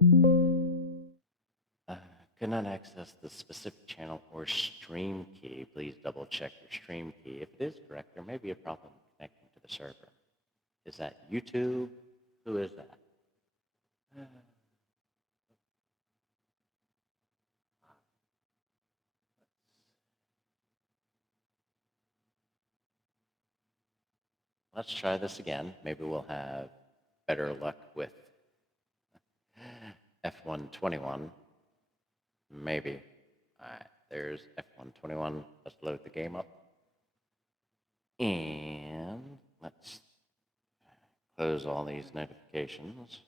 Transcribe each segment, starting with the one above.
Uh, Could not access the specific channel or stream key. Please double check your stream key. If it is correct, there may be a problem connecting to the server. Is that YouTube? Who is that? Uh, Let's try this again. Maybe we'll have better luck with F121. Maybe. All right, there's F121. Let's load the game up. And let's close all these notifications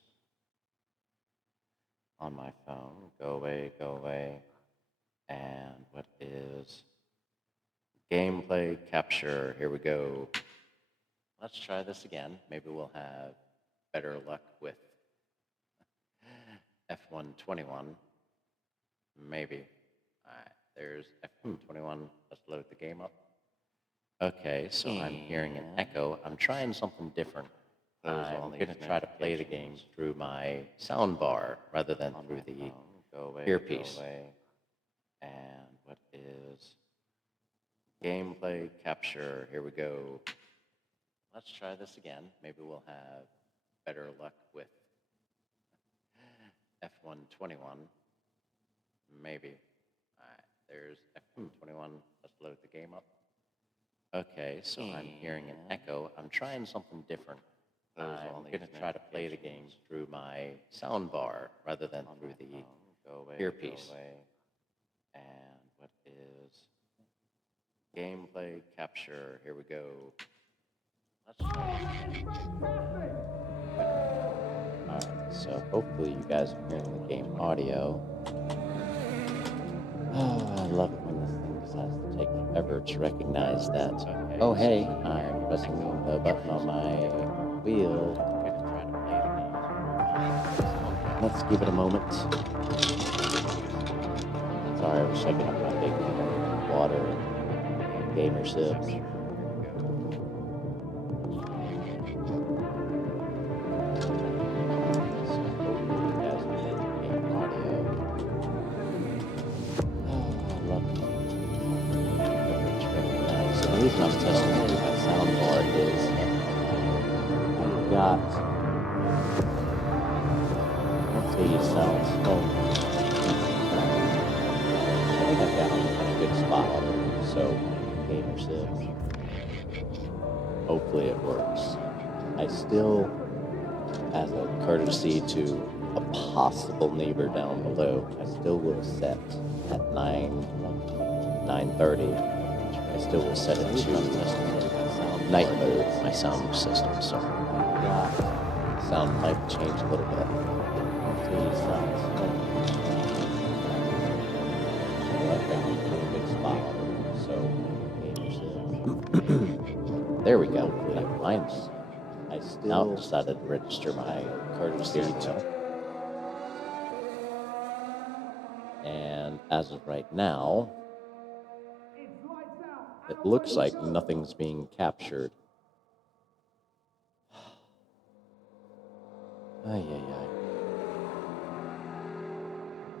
on my phone. Go away, go away. And what is gameplay capture? Here we go. Let's try this again. Maybe we'll have better luck with F121. Maybe. All right, there's F121. Let's load the game up. Okay, so I'm hearing an echo. I'm trying something different. I'm going to try to play the game through my sound bar rather than through the earpiece. And what is gameplay capture? Here we go. Let's try this again. Maybe we'll have better luck with F121. Maybe. All right, there's F121. Let's load the game up. Okay, so I'm hearing an echo. I'm trying something different. I'm going to try to play the game through my sound bar rather than through the earpiece. And what is gameplay capture? Here we go. Let's try this again. Alright, so hopefully you guys are hearing the game audio. Oh, I love it when this thing decides to take forever to recognize that. Okay, oh, hey, I'm pressing the button on my wheel. Let's give it a moment. Sorry, I was checking up my big water and gamer sips. The reason I'm testing my sound bar is I've got, let's see, sounds. I think I've got them in a good spot. So, gamer sips. Hopefully it works. I still, as a courtesy to a possible neighbor down below, I still will set at 9:30. I still will set it to night mode, my sound system, so sound might change a little bit. There we go. Mine's. I still decided to register my courtesy to. And as of right now, it looks like nothing's being captured. Ay, ay, ay.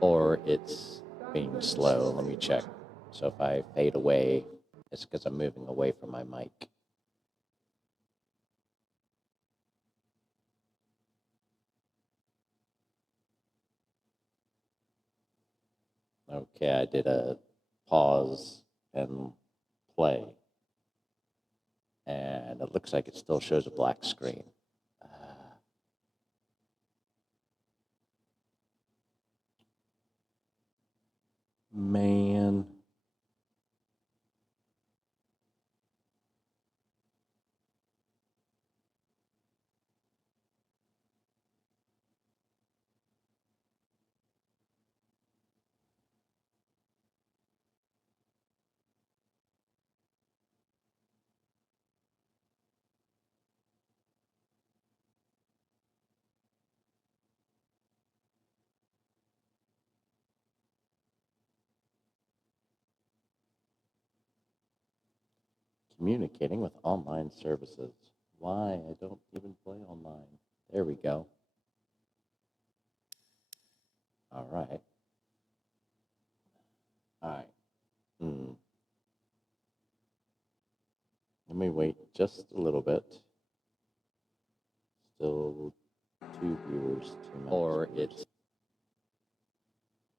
Or it's being slow. Let me check. So if I fade away, it's because I'm moving away from my mic. Okay, I did a pause and play. And it looks like it still shows a black screen. Man. Communicating with online services. Why? I don't even play online. There we go. All right. All right. Let me wait just a little bit. Still 2 viewers, 2 minutes. Or it's...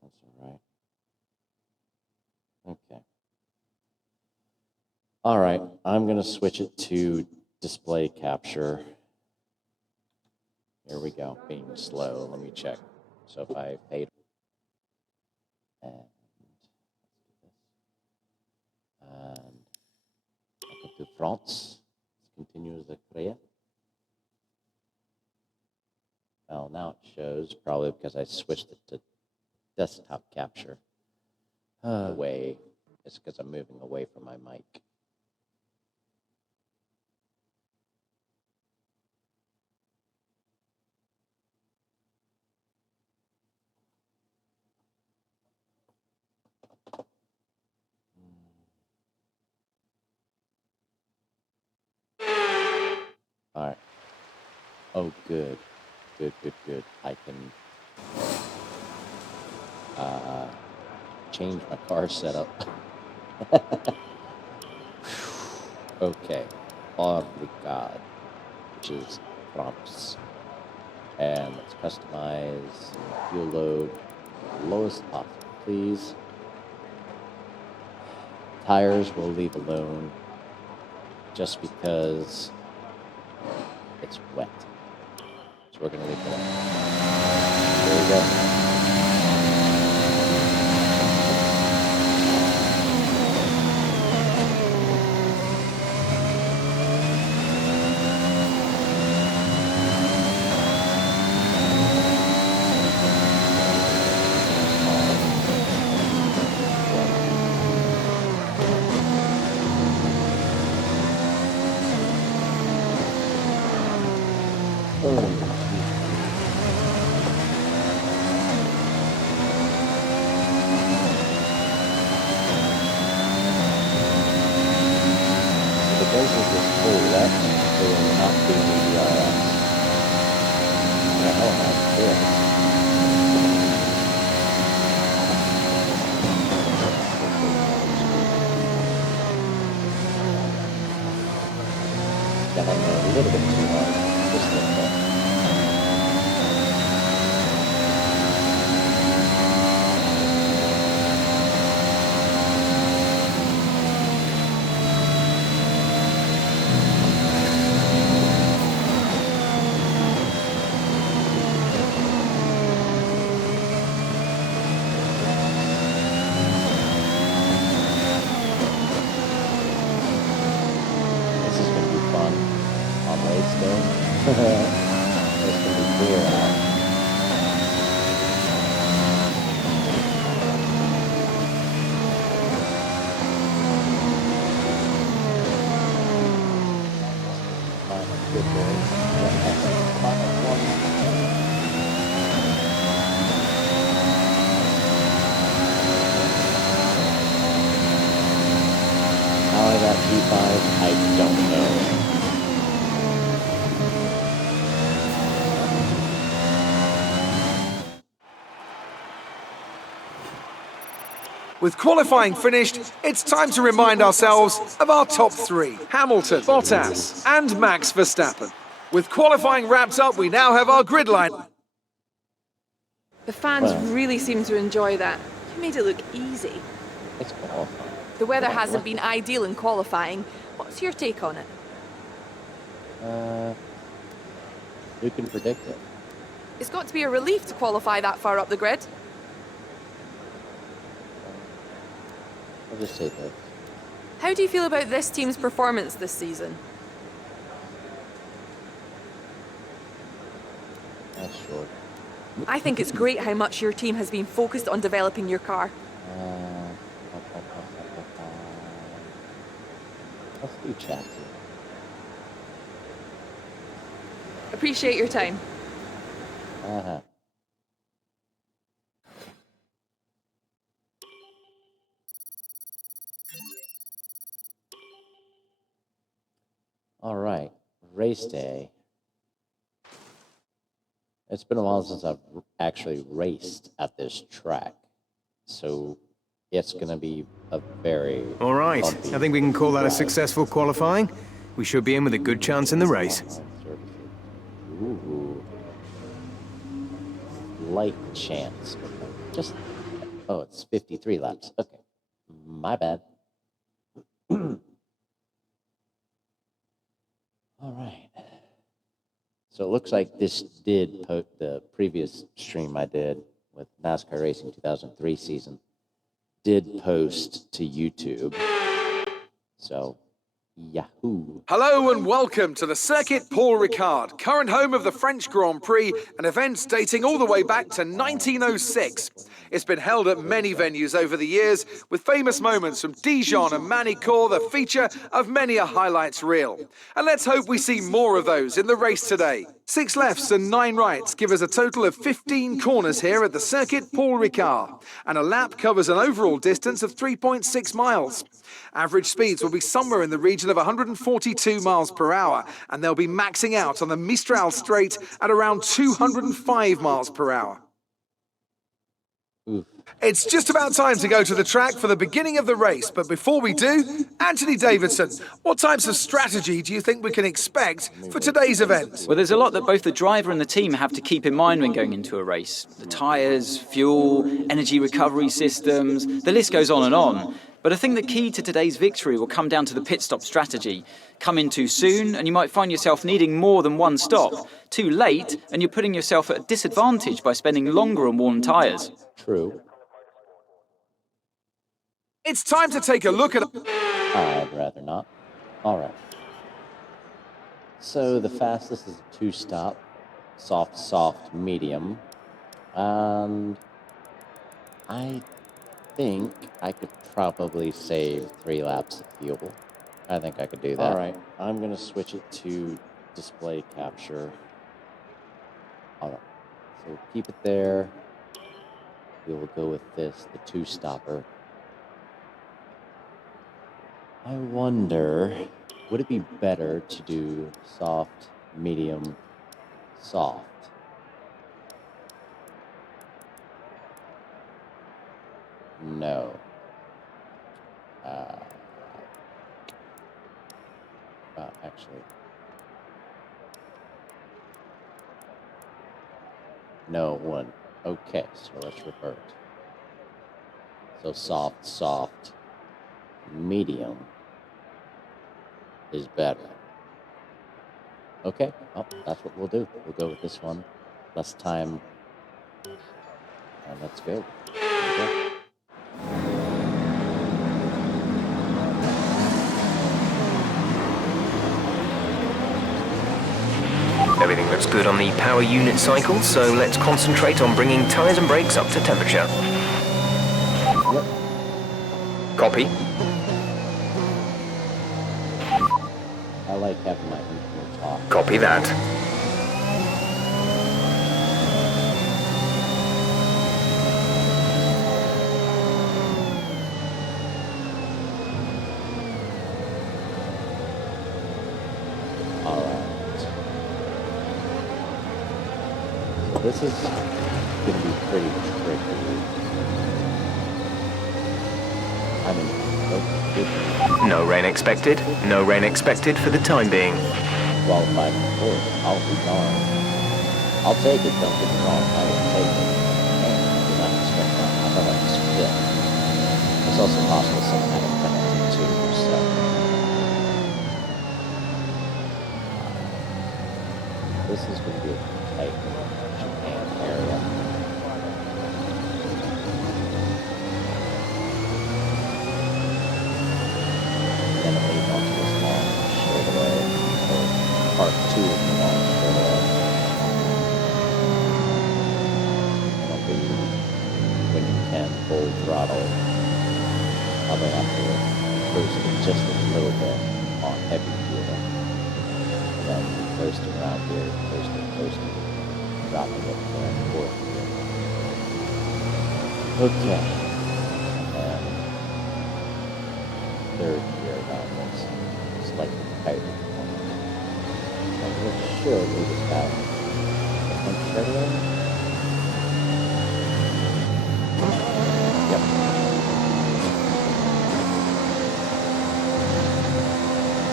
That's all right. Okay. All right, I'm going to switch it to display capture. Here we go, being slow. Let me check. So if I paid... And I go to France. Continue the créer. Well, now it shows, probably because I switched it to desktop capture. Away. It's because I'm moving away from my mic. All right. Oh, good. Good. I can change my car setup. Okay. Obrigado, which is prompts. And let's customize fuel load lowest possible, please. Tires we'll leave alone just because it's wet. So we're going to leave it alone. There we go. Got on there a little bit too hard. Just a little bit. This is going to be fun on race day. It's going to be clear out. Good How I got P5, I don't know. With qualifying finished, it's time to remind ourselves of our top 3. Hamilton, Bottas and Max Verstappen. With qualifying wrapped up, we now have our grid line. The fans really seem to enjoy that. You made it look easy. It's qualifying. The weather hasn't been ideal in qualifying. What's your take on it? Who can predict it? It's got to be a relief to qualify that far up the grid. I'll just say this. How do you feel about this team's performance this season? That's short. I think it's great how much your team has been focused on developing your car. Let's do chat. Appreciate your time. All right, race day. It's been a while since I've actually raced at this track, so it's going to be a very All right, bumpy I think we can call that a ride. successful qualifying. We should be in with a good chance in the race. Ooh. Light chance. Just, oh, it's 53 laps. Okay. My bad. All right. So it looks like this did the previous stream I did with NASCAR Racing 2003 season did post to YouTube. So, yahoo. Hello and welcome to the Circuit Paul Ricard, current home of the French Grand Prix, an event dating all the way back to 1906. It's been held at many venues over the years, with famous moments from Dijon and Manicourt the feature of many a highlights reel. And let's hope we see more of those in the race today. 6 lefts and 9 rights give us a total of 15 corners here at the Circuit Paul Ricard, and a lap covers an overall distance of 3.6 miles. Average speeds will be somewhere in the region of 142 miles per hour, and they'll be maxing out on the Mistral Straight at around 205 miles per hour. It's just about time to go to the track for the beginning of the race, but before we do, Anthony Davidson, what types of strategy do you think we can expect for today's event? Well, there's a lot that both the driver and the team have to keep in mind when going into a race. The tyres, fuel, energy recovery systems, the list goes on and on. But I think the key to today's victory will come down to the pit stop strategy. Come in too soon and you might find yourself needing more than one stop. Too late and you're putting yourself at a disadvantage by spending longer on worn tyres. True. It's time to take a look at... I'd rather not. All right. So the fastest is a 2-stop, soft, medium. And I think I could probably save 3 laps of fuel. I think I could do that. All right. I'm going to switch it to display capture. All right. So keep it there. We will go with this, the 2-stopper. I wonder, would it be better to do soft, medium, soft? No. Actually. No, it wouldn't. Okay, so let's revert. So soft, medium is better. Okay, well, that's what we'll do. We'll go with this one. Less time. And let's go. Okay. Everything looks good on the power unit cycle, so let's concentrate on bringing tyres and brakes up to temperature. Yep. Copy. I like having my info talk. Copy that. All right. So this is going to be pretty tricky. I mean, No rain expected. No rain expected for the time being. qualified for it. I'll be darned. I'll take it, don't get me wrong. I will take it. And I do not expect that. I thought I was fit. It's also possible someone had a penalty too, so. This is going to be a tight Japan area. Then it leads onto this long straightaway, or part 2 of the long straightaway. It'll be, when you can, full throttle. Probably have to boost it just a little bit on heavy fuel. And then coasting around here, coasting, dropping it there and forth again. Okay. And then third gear downwards, slightly tighter. And this should lead us back to straight away? Yep.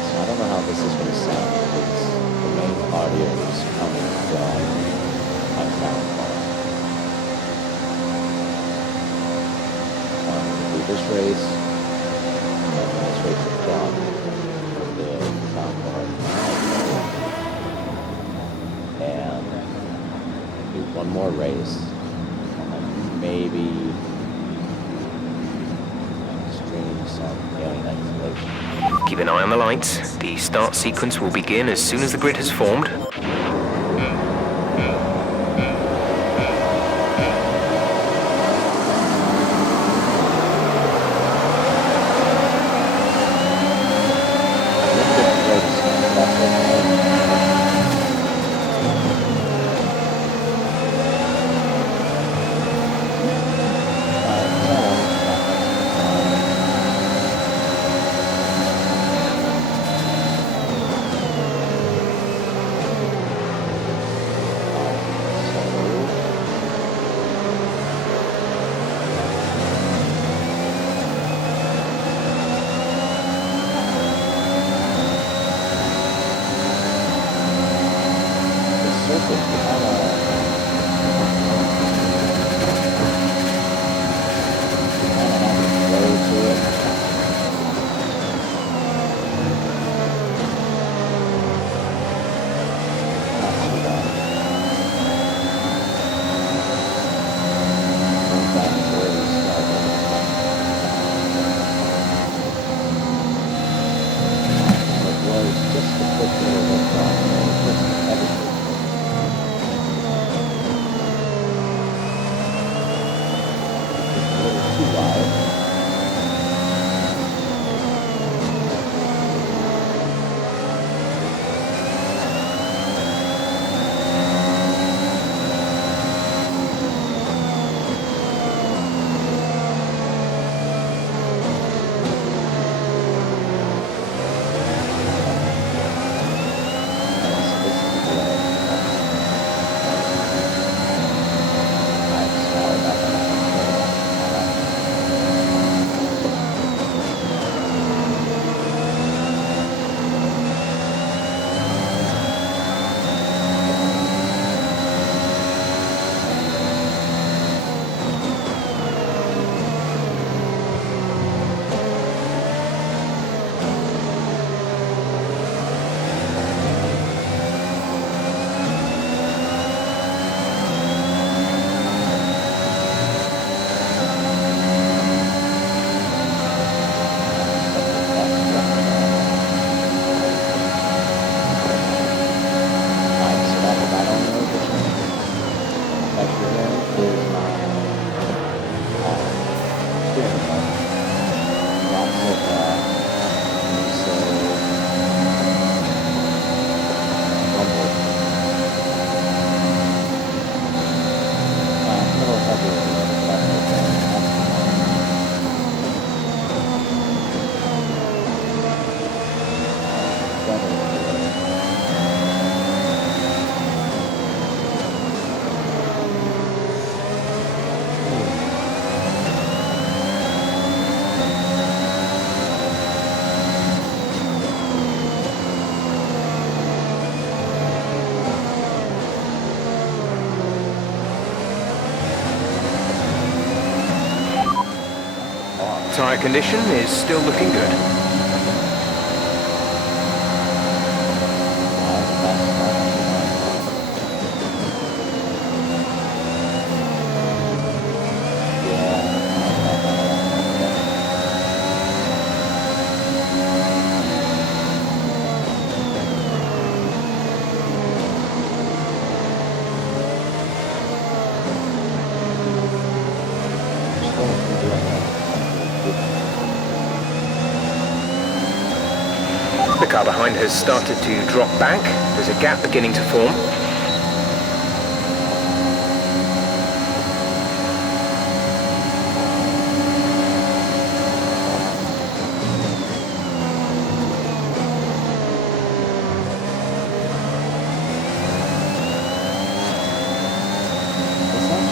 So I don't know how this is going to sound because the main audio is coming from my sound card. Do this race, and this race is done with the sound card. And do one more race, and then maybe stream some alien isolation. Keep an eye on the lights. The start sequence will begin as soon as the grid has formed. Tyre condition is still looking good. The car behind has started to drop back. There's a gap beginning to form.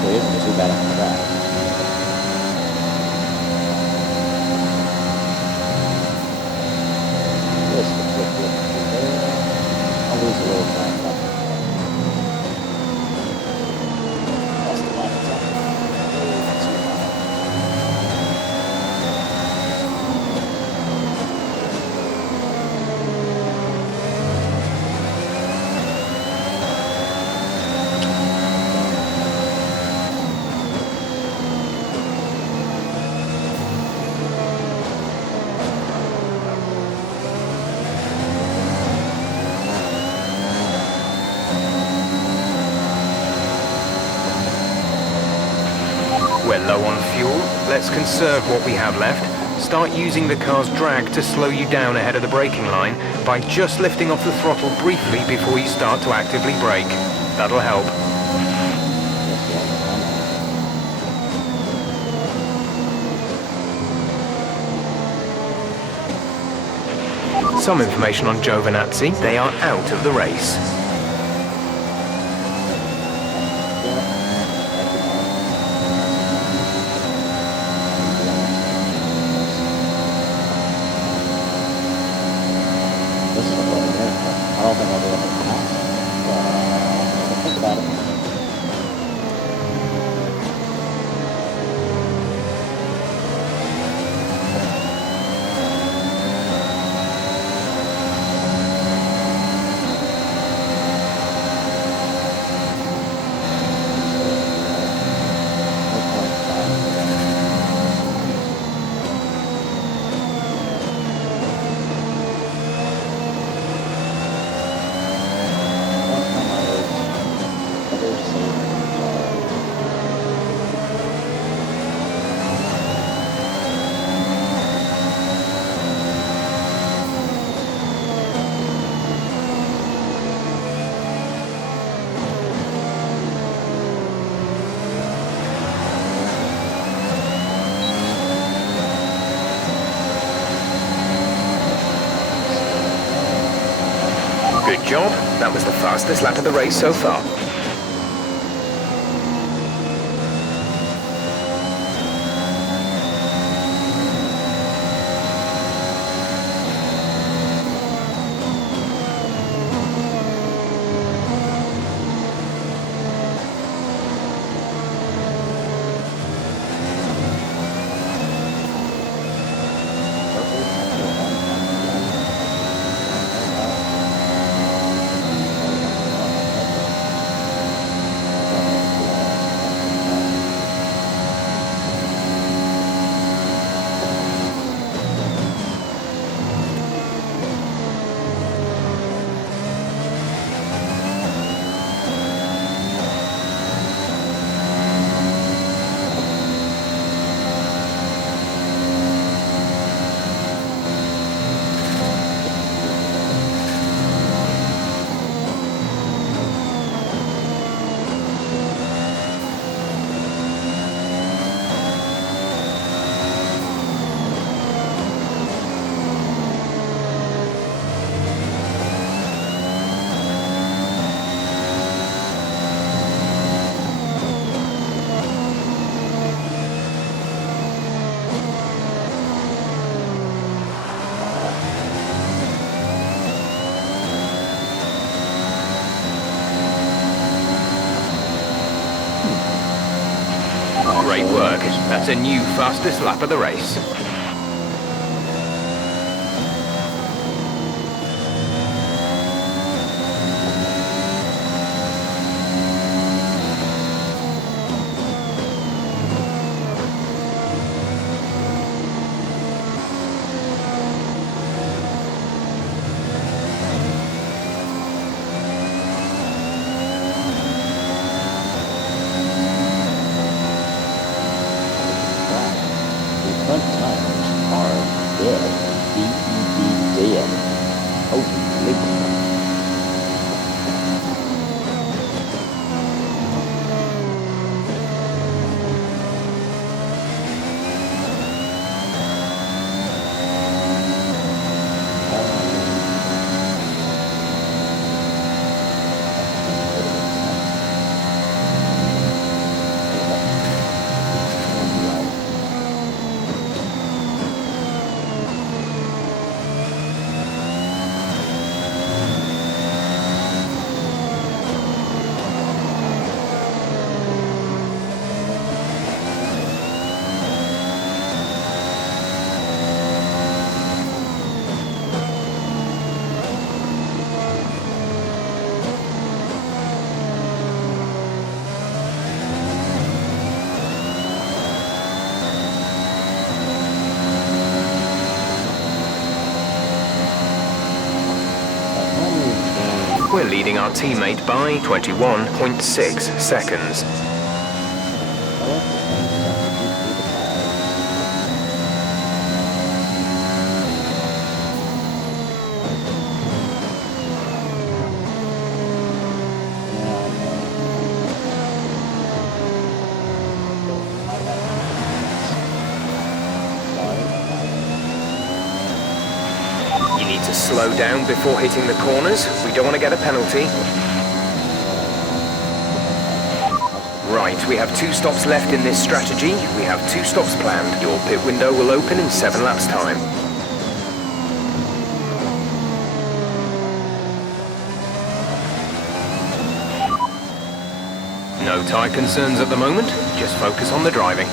actually isn't too bad on the track. Just a quick look through there. I'll lose a little time. Lost a lot of time. Way too high. We're low on fuel. Let's conserve what we have left. Start using the car's drag to slow you down ahead of the braking line by just lifting off the throttle briefly before you start to actively brake. That'll help. Some information on Giovinazzi. They are out of the race. I don't think I'll be able to pass, but I'll think about it. Good job. That was the fastest lap of the race so far. Great work. That's a new fastest lap of the race. Front tire. leading our teammate by 21.6 seconds. You need to slow down before hitting the corners. We don't want to get a penalty. Right, we have 2 stops left in this strategy. We have 2 stops planned. Your pit window will open in 7 laps' time. No tyre concerns at the moment. Just focus on the driving.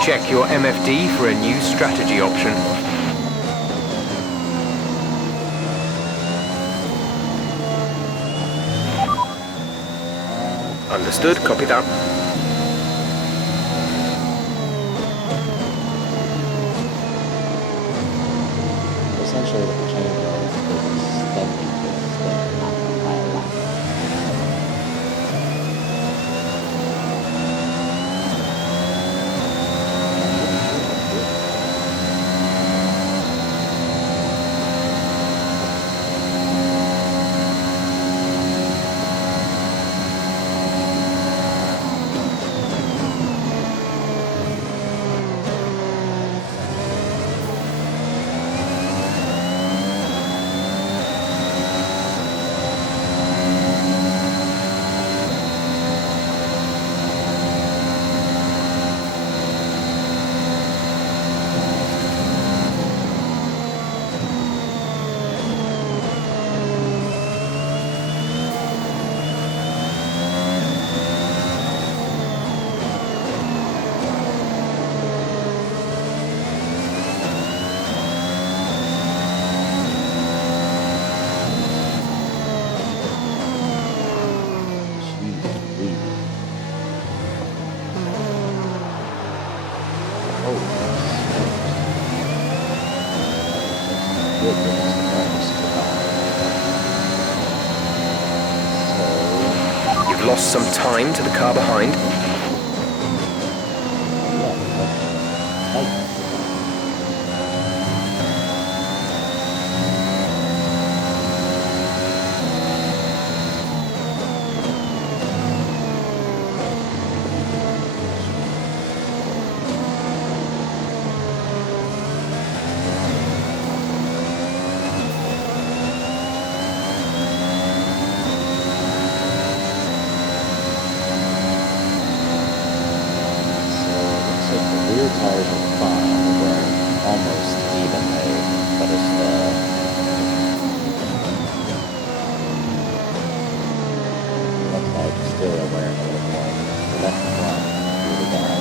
Check your MFD for a new strategy option. Understood, copy that. Essentially, what the change is extending by a lot. You've lost some time to the car behind. Tires are fine, they're almost evenly, but it's looks like still wearing a little more left front really down.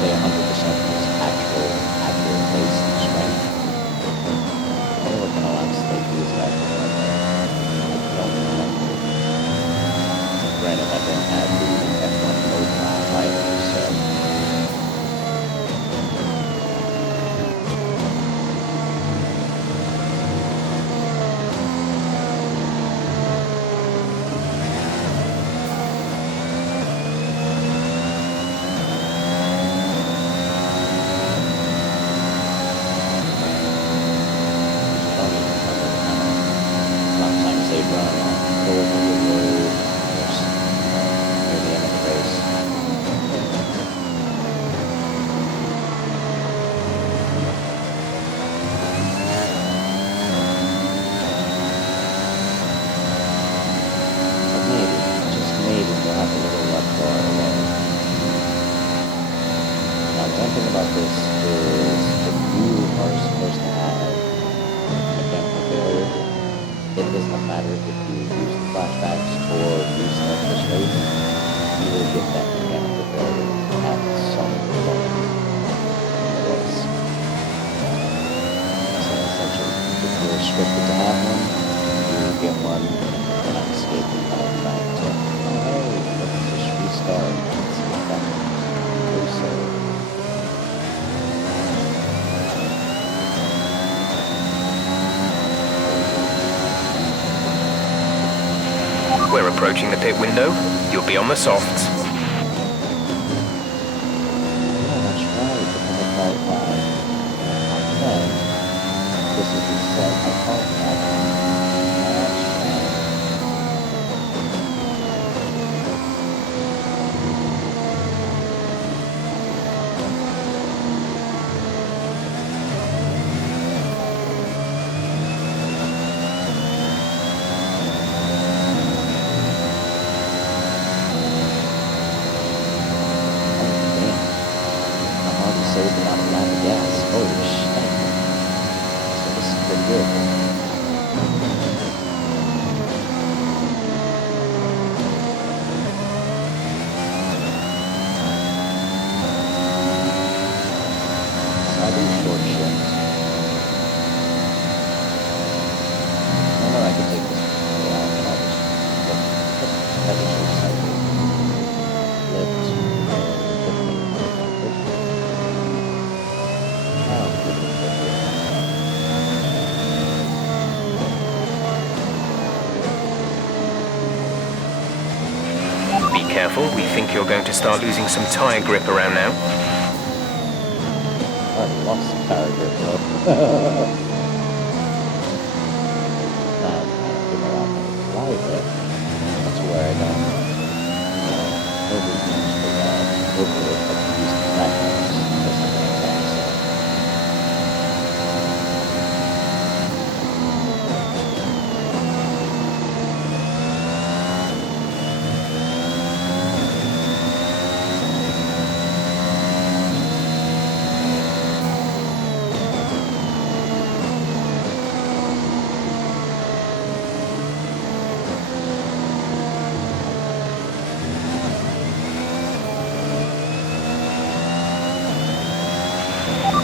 say 100% is actual accurate pace and strength. I wonder what kind of laps they use that for. I don't remember. Granted, I didn't have the F1 mode lap either, so. Sometimes they run over the road near the end of the race. But maybe, just maybe, we'll have a little left bar away. Now, one thing about this is if you are supposed to have mechanical failure, it does not matter if you use the flashbacks or restart this race, you will get that mechanical failure at some point in the race. So essentially, if you're restricted to have one, you will get one and not escape it by trying to, oh hey, let's just restart and see if that goes so. We're approaching the pit window. You'll be on the softs. Yeah, that's right, because I qualified on 10. This is the set I qualified on. That's right. I'm already saving out a lot of gas. Holy shit. So this is pretty good. So I do short shifts. I know I can take this way out, but I'll just heavy shifts I do. Lift, Be careful, we think you're going to start losing some tyre grip around now. I lost some power grip though. Now I'm trying to figure out how to drive it. That's where I don't, overuse the over it, but use the tactics. Doesn't make sense.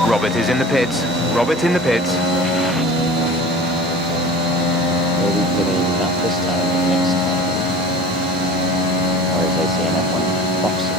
Robert is in the pits. Robert in the pits. Maybe getting not this time, but next time. Or as I say in F1, boxing.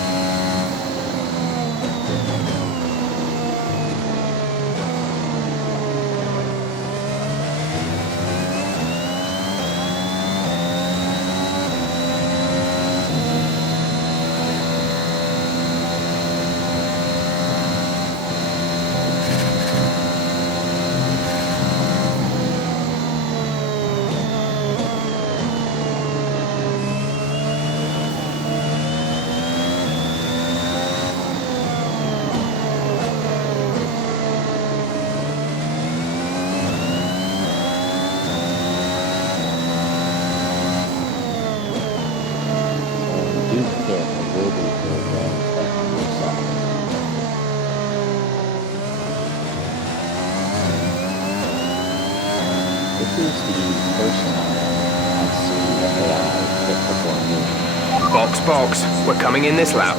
This is the first time I've seen the AI hit before me. Box, box. We're coming in this lap.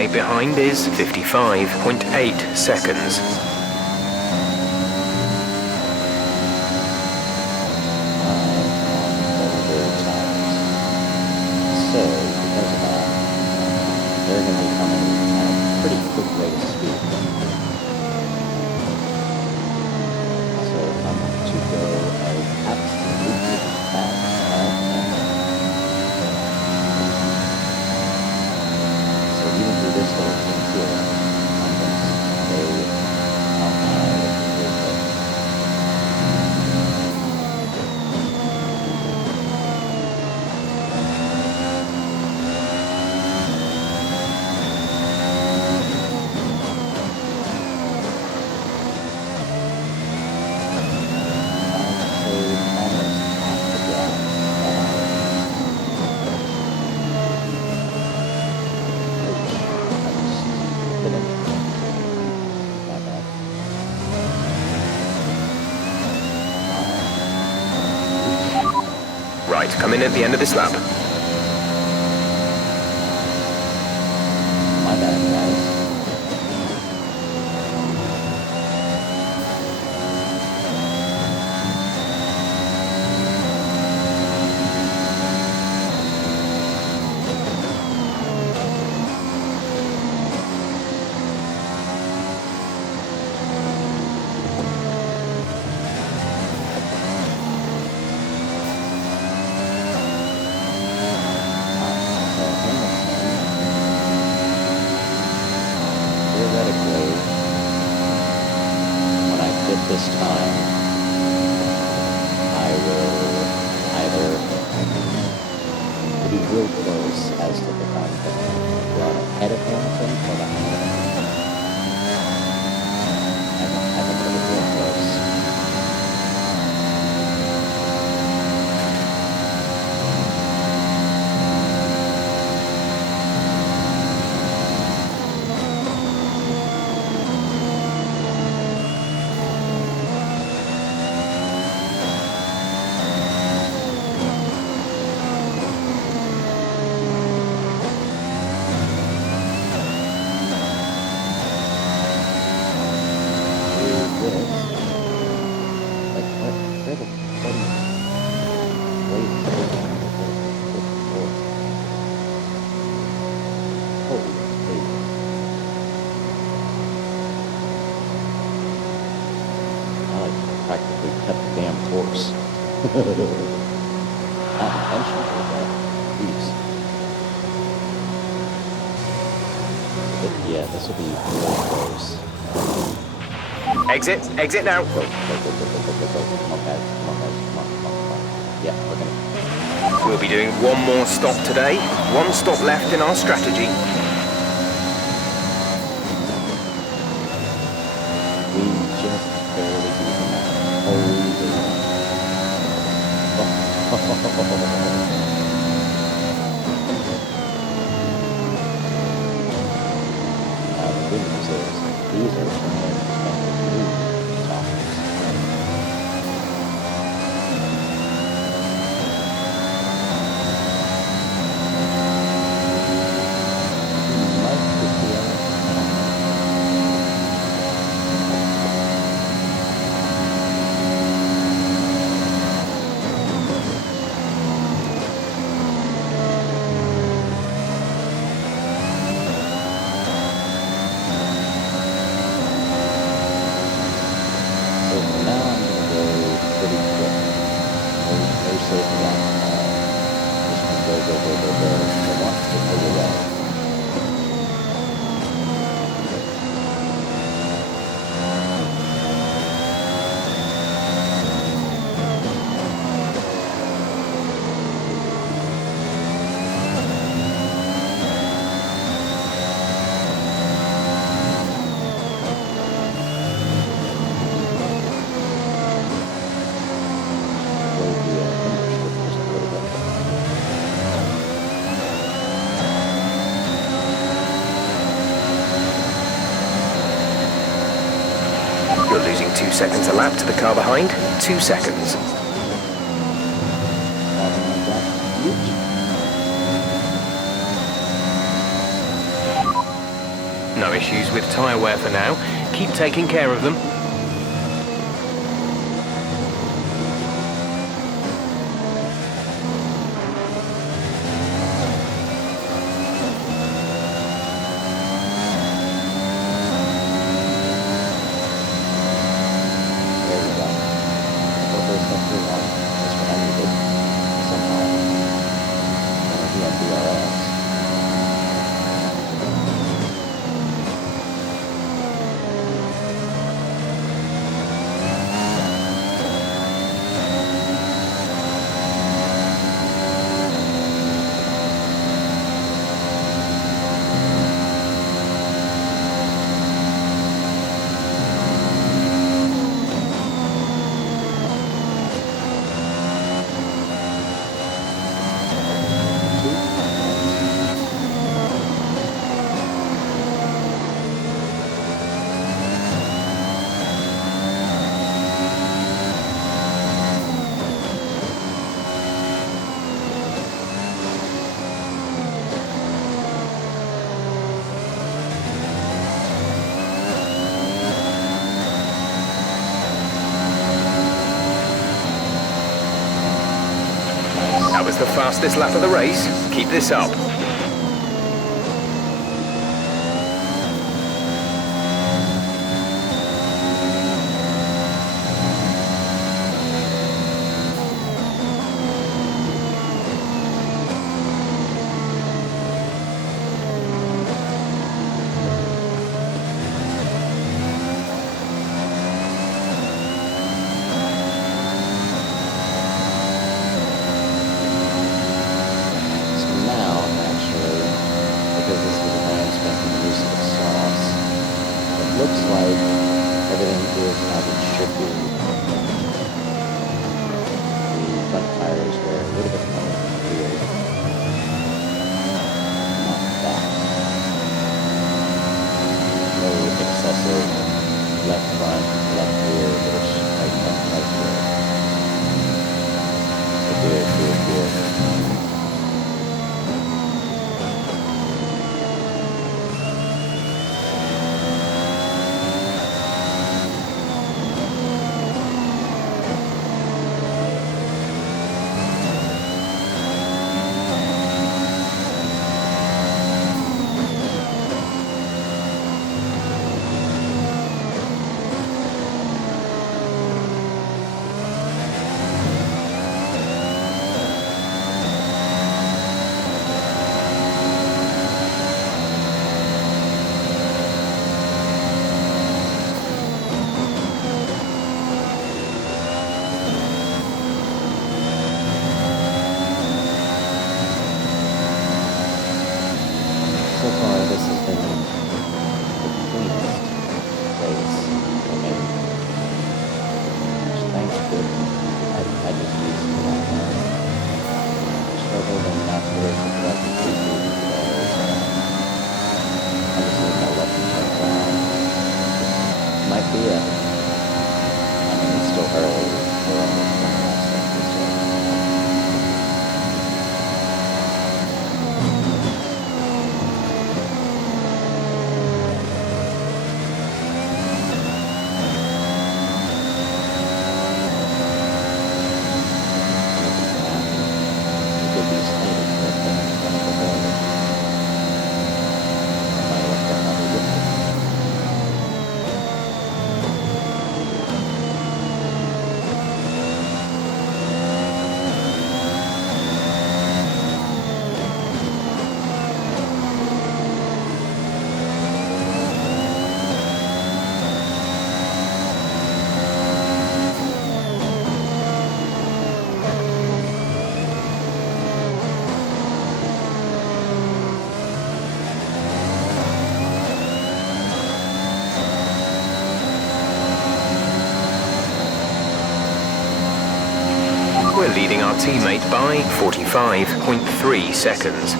teammate behind is 55.8 seconds. So, because of that, they're going to be coming at a pretty quick rate of speed. So I'm going to go as absolutely fast as I can. So even through this little thing here, I'm going to stay on my rear foot. Right, come in at the end of this lap. My bad, guys. Theoretically, when I hit this time, I will either be real close as to the time that run ahead of Hamilton or behind him. I think it'll be real close. Practically cut the damn horse. Not intentionally, but please. Yeah, this will be real close. Exit now. Go. Come on, guys. Come on. Yeah, we're gonna. We'll be doing one more stop today. One stop left in our strategy. We just barely beat them out. Holy. The good news is these are tremendous new topics. You're losing 2 seconds a lap to the car behind. 2 seconds. issues with tyre wear for now. Keep taking care of them. There we go. Over sector 1 is what I needed. Somehow. He had DRS. That was the fastest lap of the race. Keep this up. Looks like everything is as it should be. The front tires were a little bit more weird. Not that. No excessive left front, left rear, which right front, right rear. Good. So far, this has been the cleanest race for me. Which, thanks to I just used a lot more. Struggled and not really figured out the today. I just need my left and right down. Might be it. I mean, it's still early. We're almost done last second, so. We're leading our teammate by 45.3 seconds.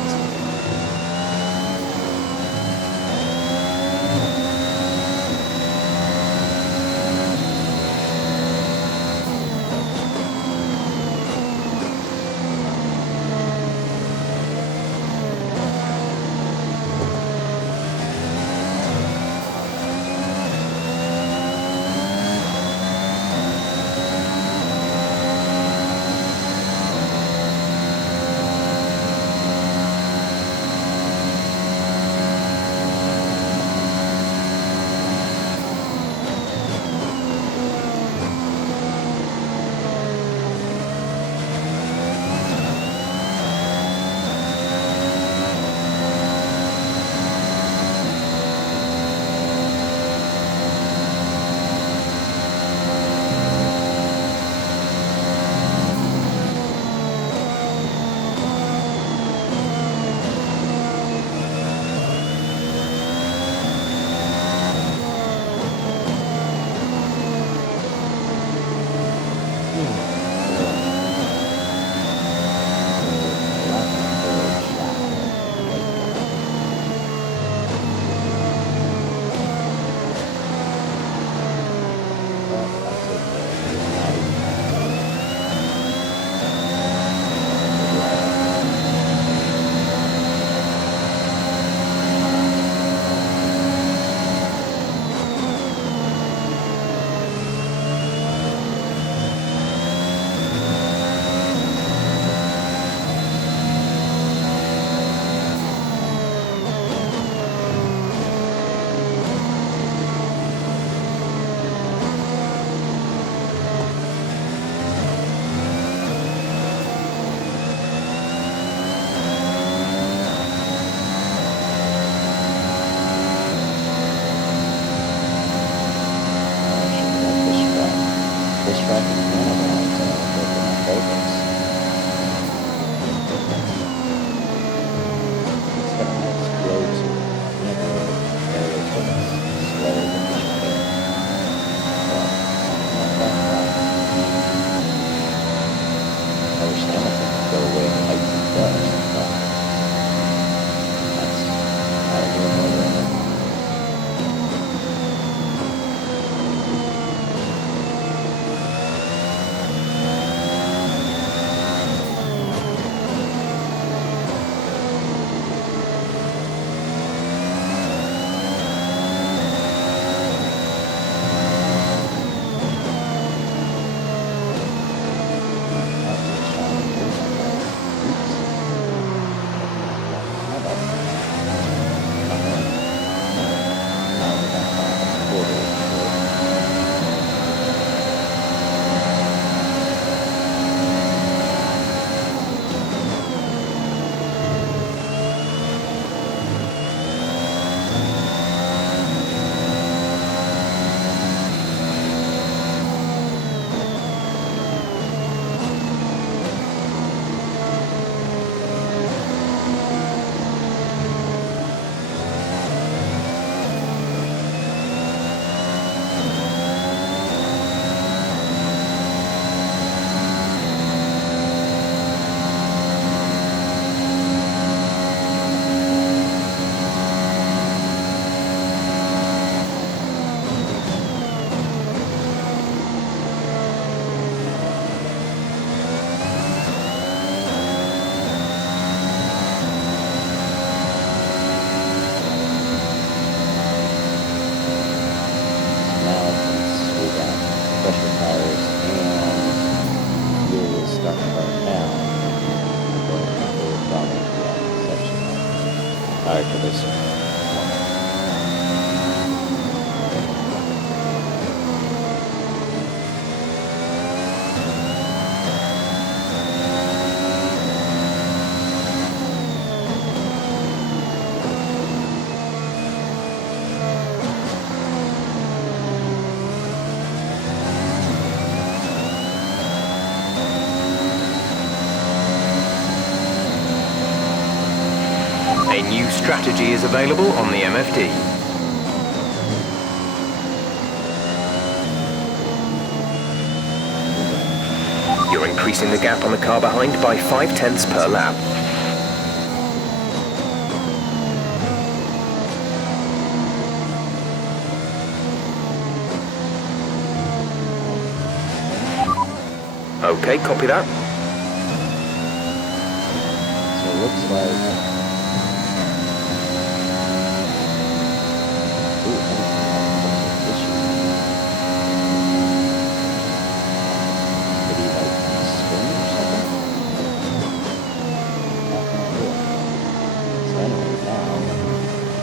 this one. A new strategy is available on the MFD. You're increasing the gap on the car behind by 0.5 per lap. Okay, copy that. So it looks like... Ooh, I don't know if there's an issue. Did he like spin or something? So anyway, now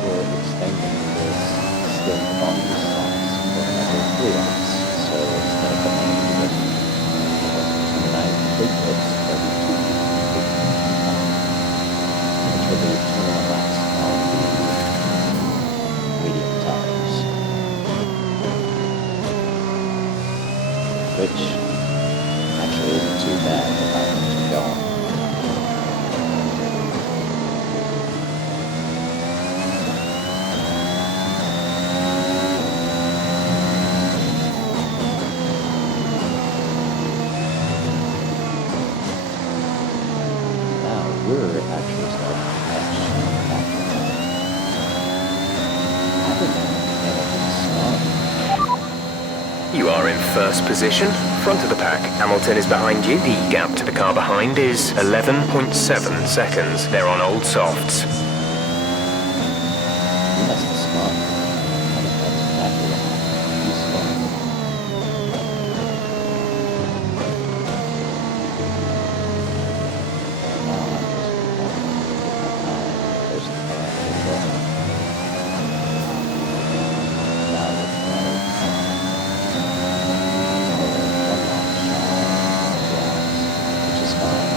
we're extending this stint on these slots for another 3 laps. So instead of coming with 9 big hits, there'll be 2 big hits, which will be 21 laps on the medium tires, which actually isn't too bad with how things are going. Now we're actually starting to catch after that. I think Hamilton's smart. You are in first position, front of the pack. Hamilton is behind you. The gap to the car behind is 11.7 seconds. They're on old softs. He must be smart. I think that's exactly what he's smart. Now I'm just there's the car actually going. Now it's which is fine.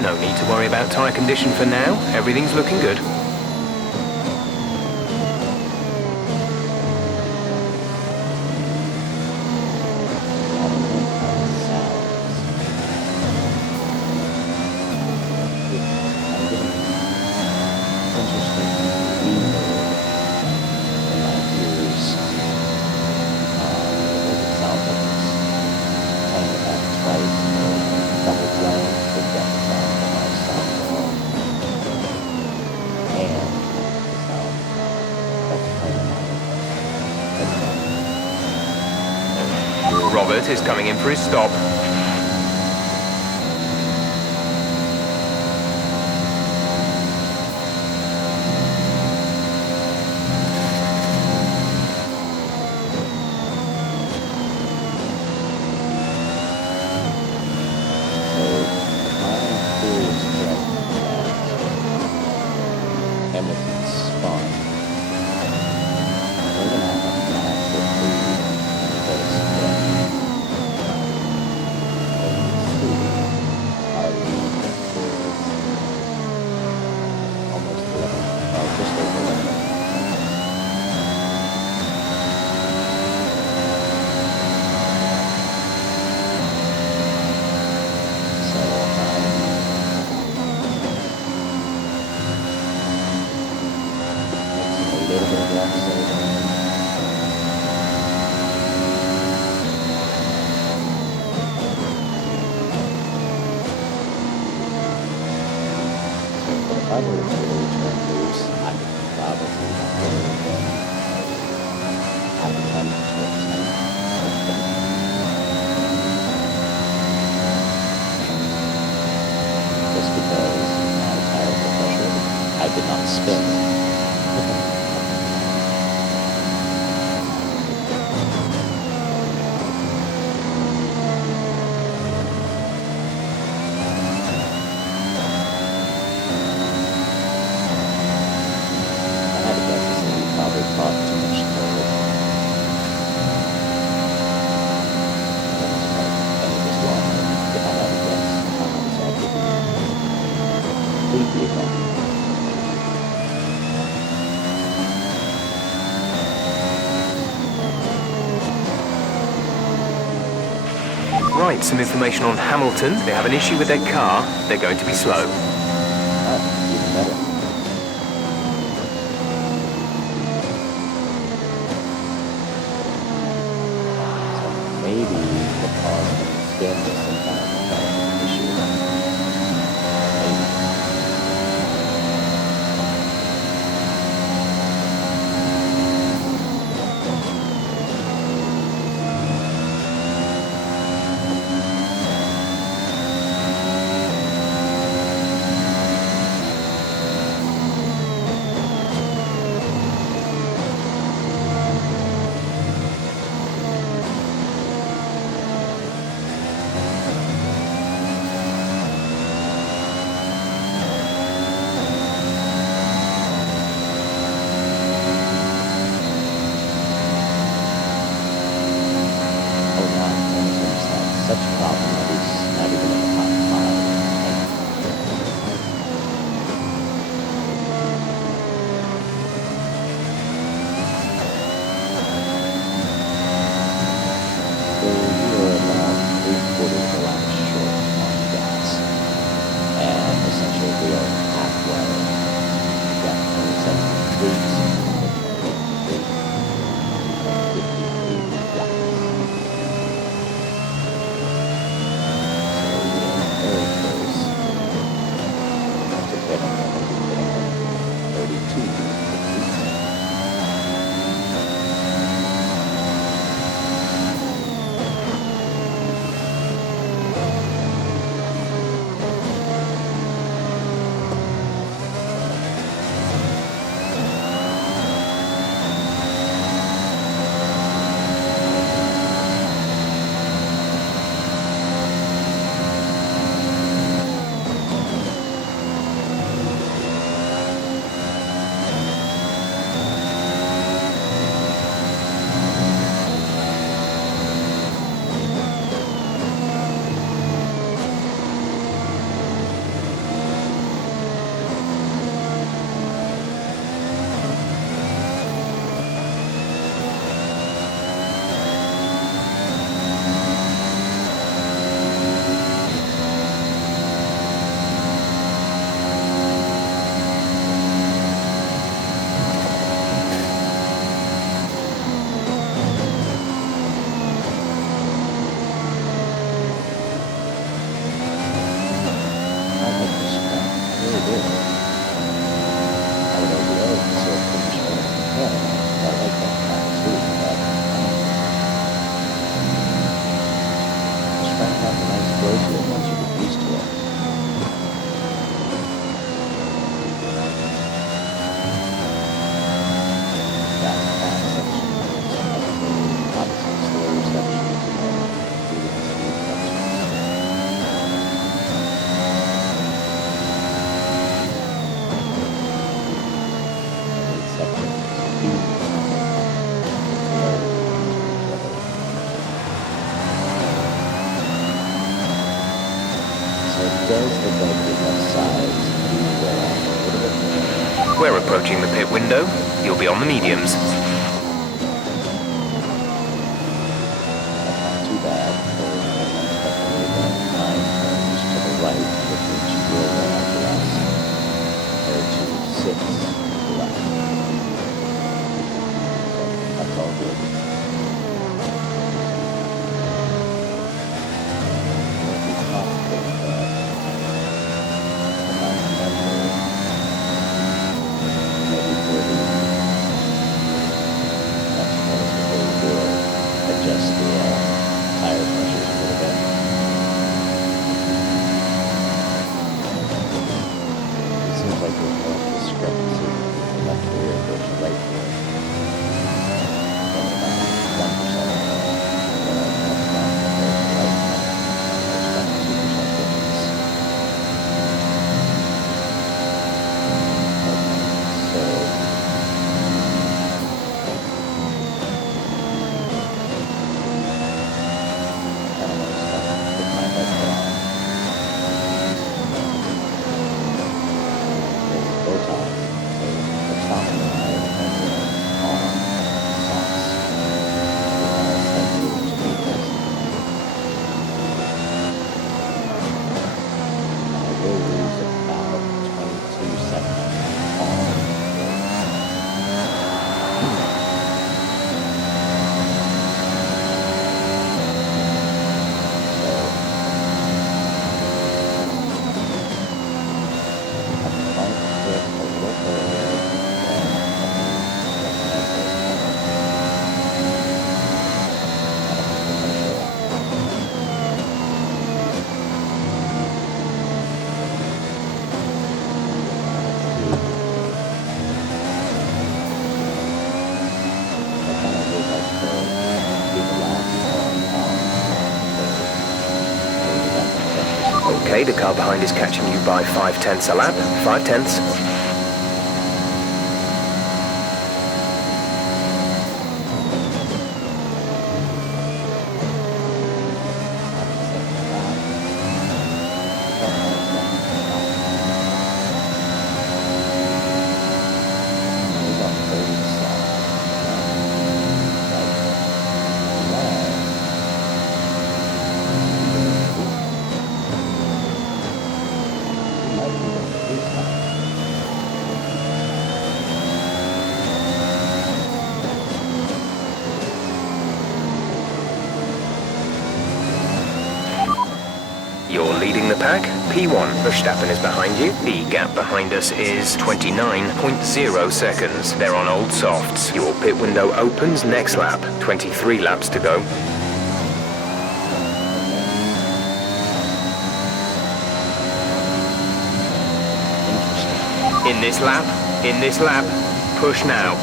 No need to worry about tyre condition for now. Everything's looking good. Robert is coming in for his stop. Hamilton's spun if I were to really turn loose, I could probably go half a ton to a 10, I think. Just because my tire pressure, I did not spin. Right, some information on Hamilton. They have an issue with their car. They're going to be slow. Oh, even better. So maybe the cause of the spin is some kind of mechanical issue. Maybe. Such a problem that he's not even in the top 5. So you are about 3/4 of a lap short on gas. And essentially we are halfway. We've got 27 weeks. 32. We're approaching the pit window. You'll be on the mediums. Not too bad. Definitely 9 turns to the right, which means you will run out the last compared to 6 to the left. So that's all good. We'll be confident that the 9 number Okay, the car behind is catching you by 5/10 a lap. 5/10. You're leading the pack. P1, Verstappen is behind you. The gap behind us is 29.0 seconds. They're on old softs. Your pit window opens next lap. 23 laps to go. In this lap, push now.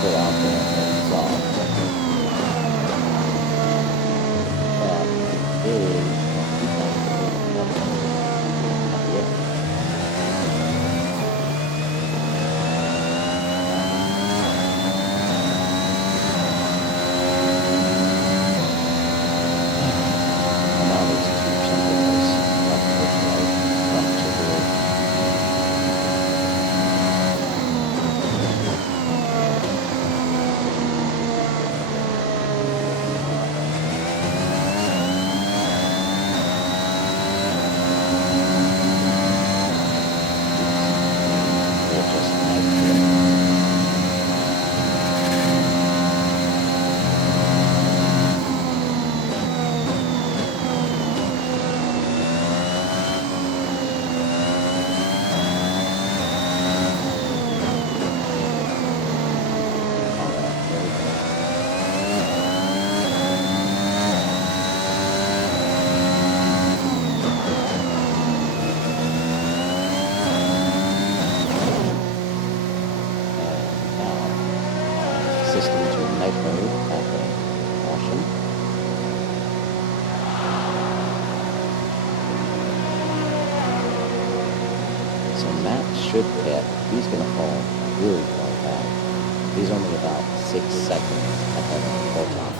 Still out there, it's off. But it is system to night mode after caution. So Matt should pit. He's going to fall really far back. He's only about 6 seconds ahead of Bottas.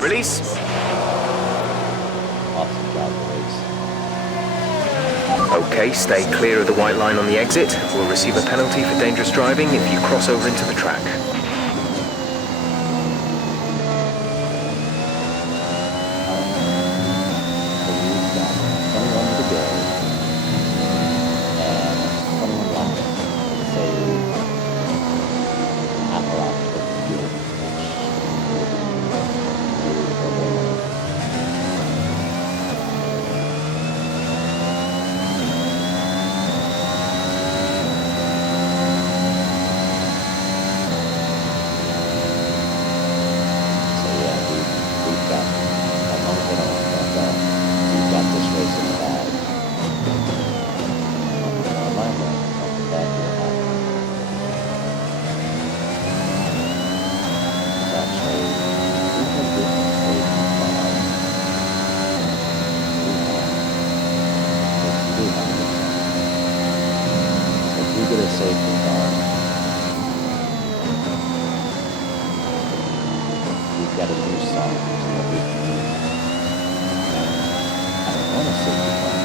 Release. Awesome job, race. Okay, stay clear of the white line on the exit. We'll receive a penalty for dangerous driving if you cross over into the track. Got a new song, so that we can do. I don't want to sing the song,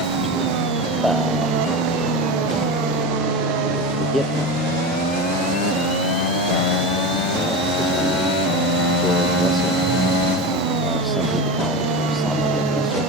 but we get one. George Russell, or some people call him Summer Russell.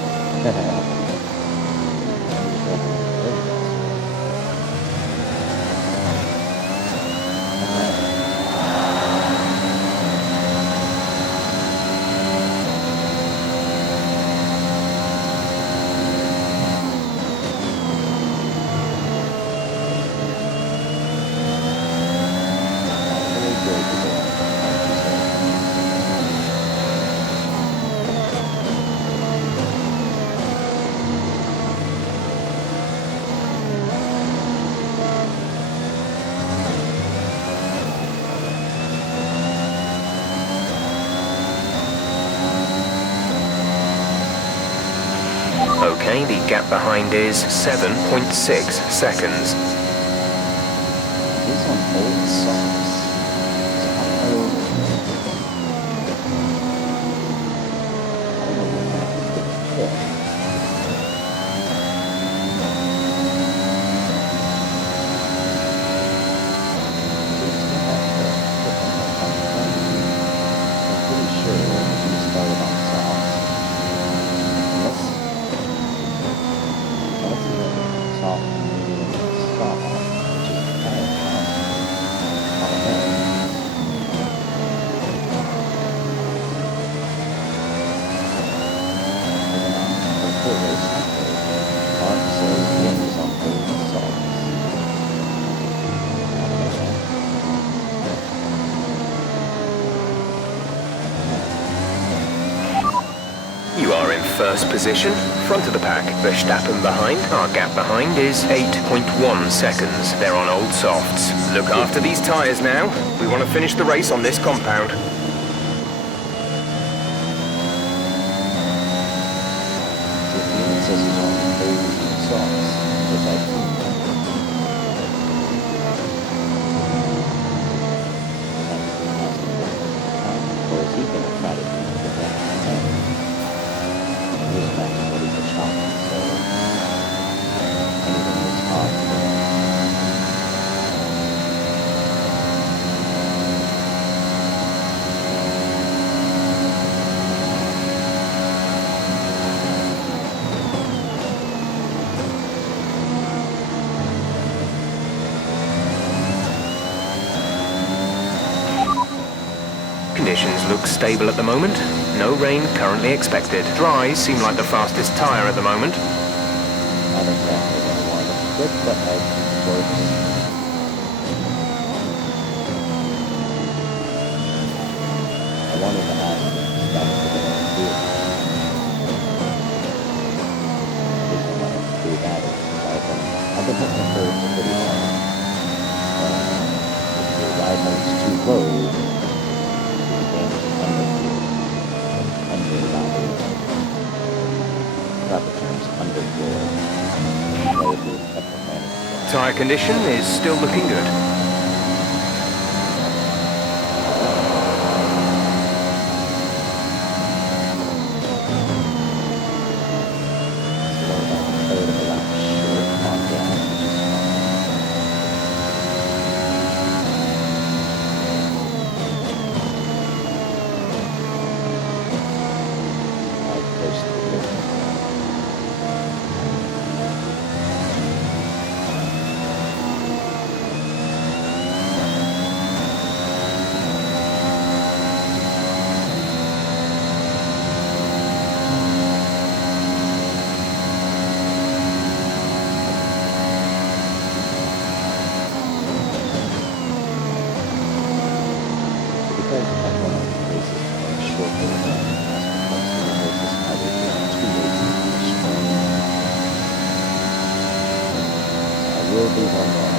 today, the gap behind is 7.6 seconds. He's on old socks. So I don't know. When that was the pit. I'm pretty sure he started on socks. Unless he has a soft, medium, soft, which is kind of common. I don't know. For race Mark says James on old socks. You are in first position, front of the pack. Verstappen behind. Our gap behind is 8.1 seconds. They're on old softs. Look after these tyres now. We want to finish the race on this compound. It says he's on old socks, just like or is he gonna try to do that? He's back to what he's a chocolate, so anything is possible. Conditions look stable at the moment. No rain currently expected. Dries seem like the fastest tyre at the moment. Not exactly what I wanted. Quick but head works. I wanted to ask if that's the way to do it. If I want to do that, I've been hitting the curves pretty hard. If your ride mode's too low, Tyre condition is still looking good. Will be one more.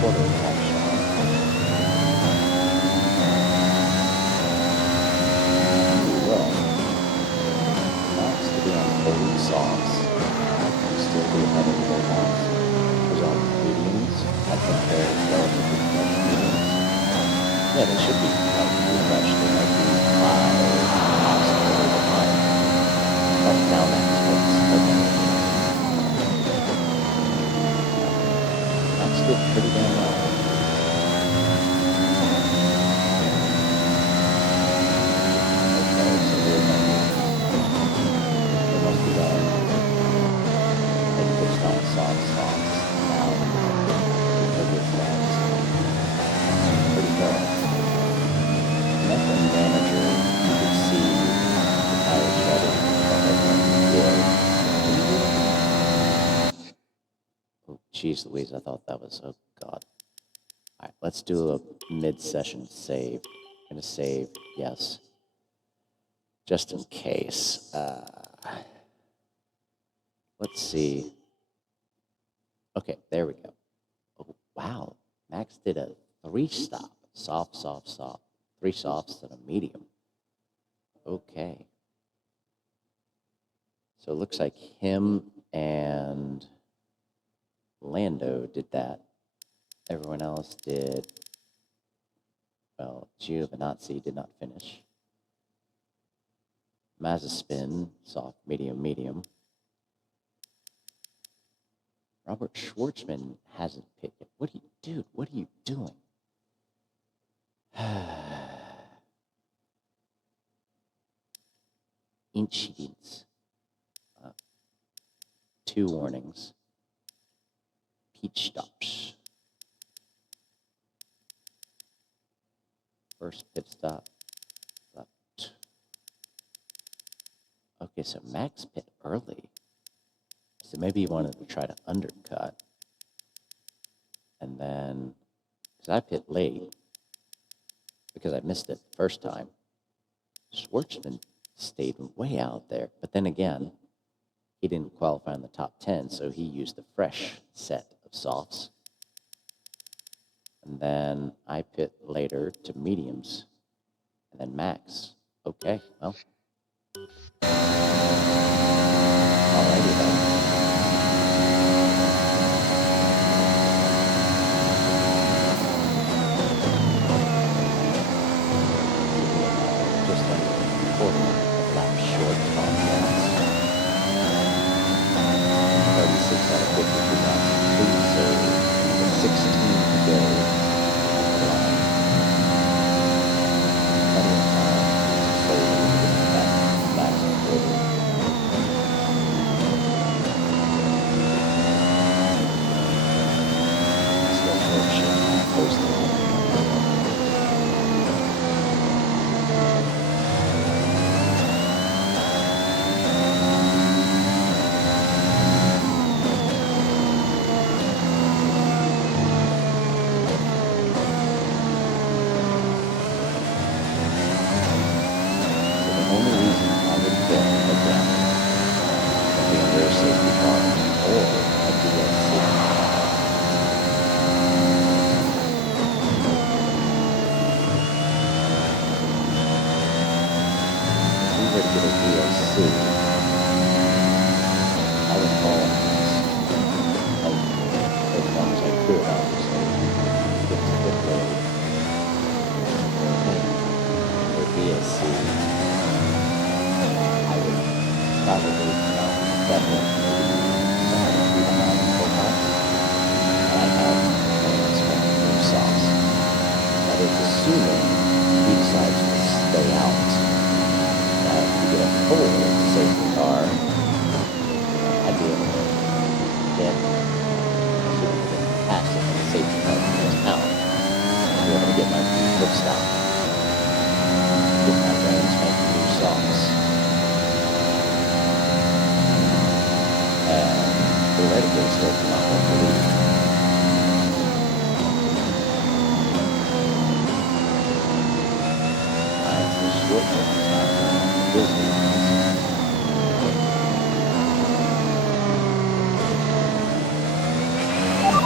Quarter action. Well, Max to be on old sauce. Still be ahead of the boss. Who's on mediums? I think they're relatively fresh mediums. Yeah, they should be relatively fresh. They might be 5, possibly behind. Oh, now Max wins. Okay. Max did pretty damn well. Okay, so we're going to... There must be going... Soft now because it's pretty good. Net and manager, you could see the tires shredded, but good. Oh, jeez Louise, I thought that was, oh god. Alright, let's do a mid-session save. I'm gonna save, yes. just in case. Let's see. Okay, there we go. Oh, wow. Max did a 3-stop. Soft, soft, soft. 3 softs and a medium. Okay. So it looks like him and Lando did that. Everyone else did, well, Giovinazzi did not finish. Mazepin, soft, medium, medium. Robert Schwartzman hasn't picked yet. What are you, dude, what are you doing? Incidents. 2 warnings. Pit stops. First pit stop. Left. Okay, so Max pit early. So maybe he wanted to try to undercut. And then, because I pit late, because I missed it the first time, Schwartzman stayed way out there. But then again, he didn't qualify in the top 10, so he used a fresh set of softs. And then I pit later to mediums. And then Max. Okay, well. Alrighty then. Just under 40 lap short on Max. 36 out of 52 laps. So 16 to go.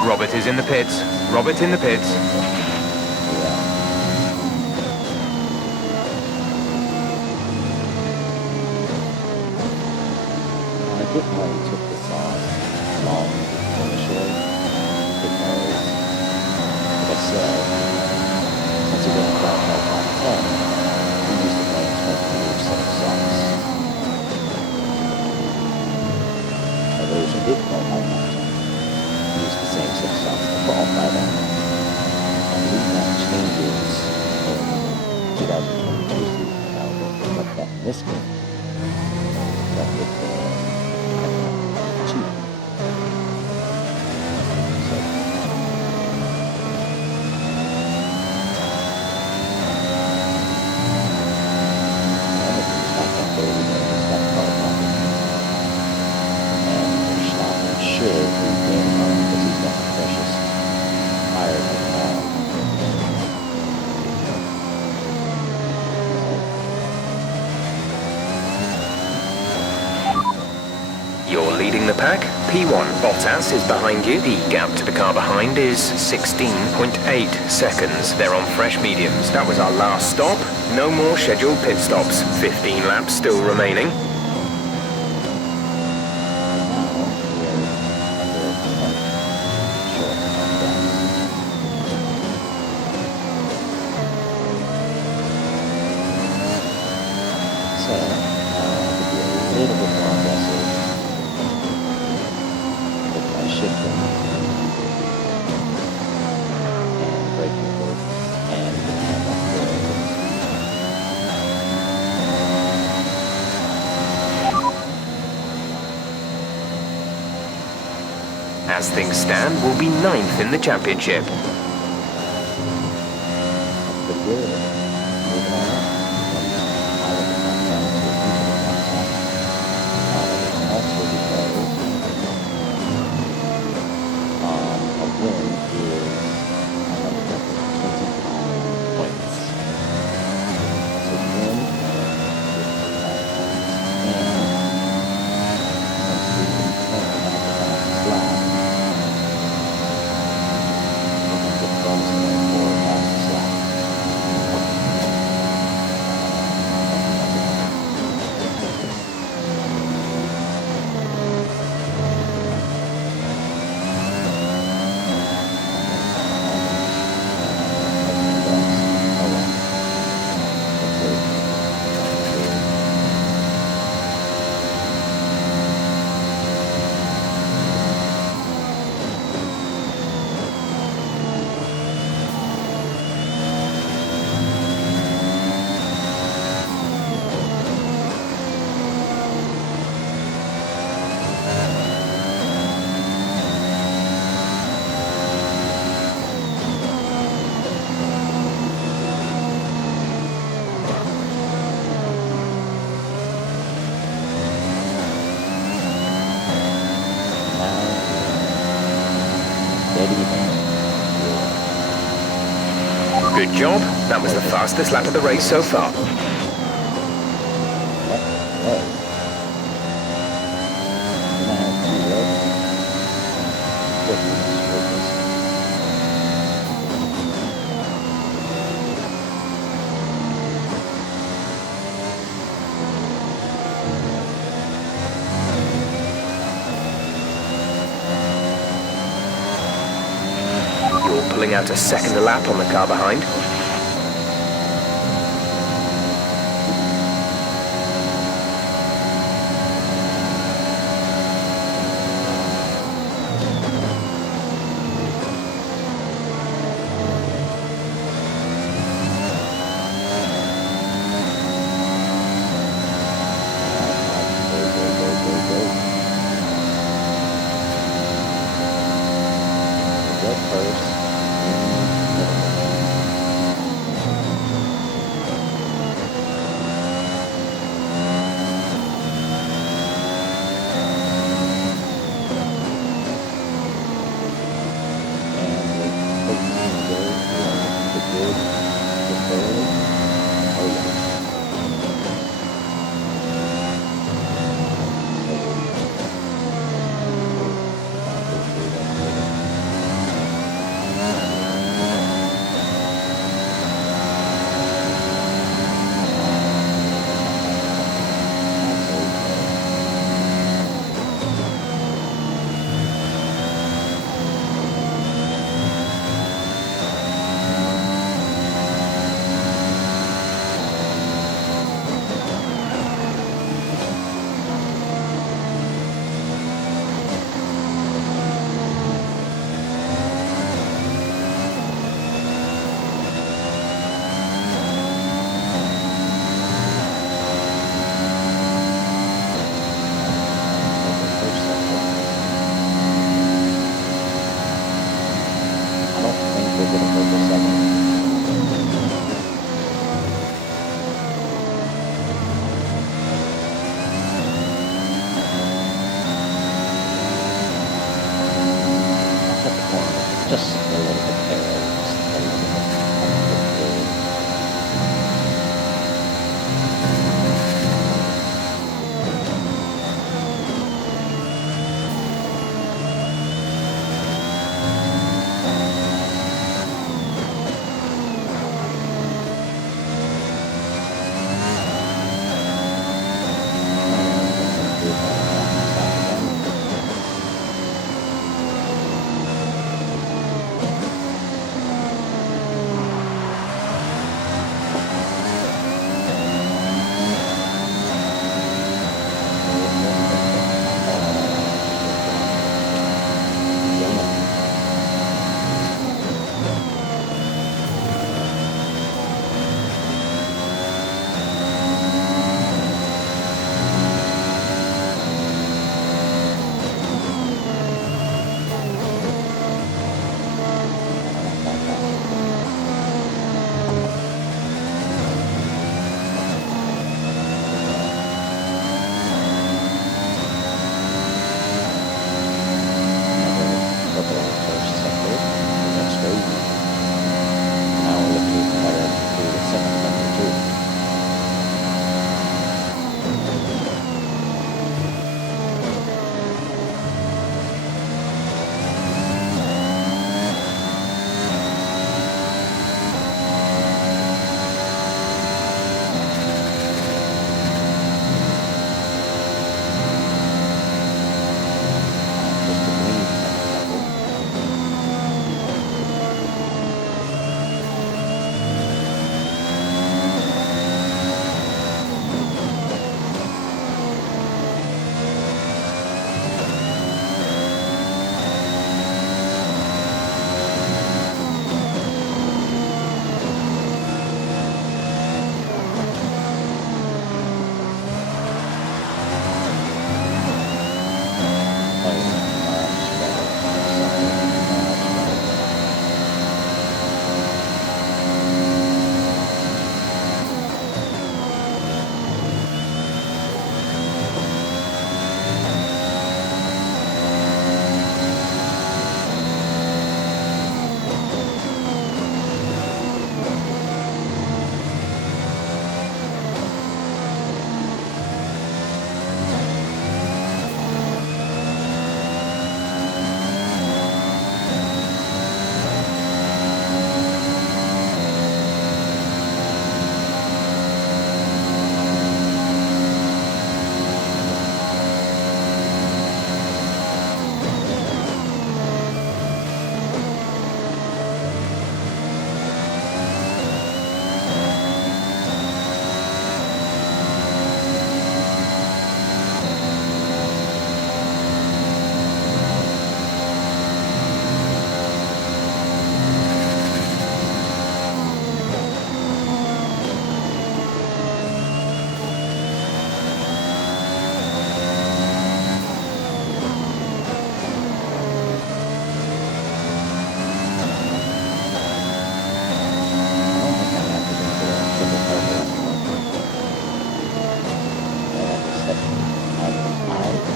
Robert is in the pits. Robert in the pits. I get why he took this off long initially, because, like I said, once he got qualified top 10, he used the plane to make a new set of socks. Now those who did qualify top 10 used the same set of socks to qualify them. And these got changes in 2022 season, now what that in this game. That with the You're leading the pack. P1 Bottas is behind you. The gap to the car behind is 16.8 seconds. They're on fresh mediums. That was our last stop. No more scheduled pit stops. 15 laps still remaining. As things stand, we'll be 9th in the championship. Good job. That was the fastest lap of the race so far. You're pulling out a second lap on the car behind.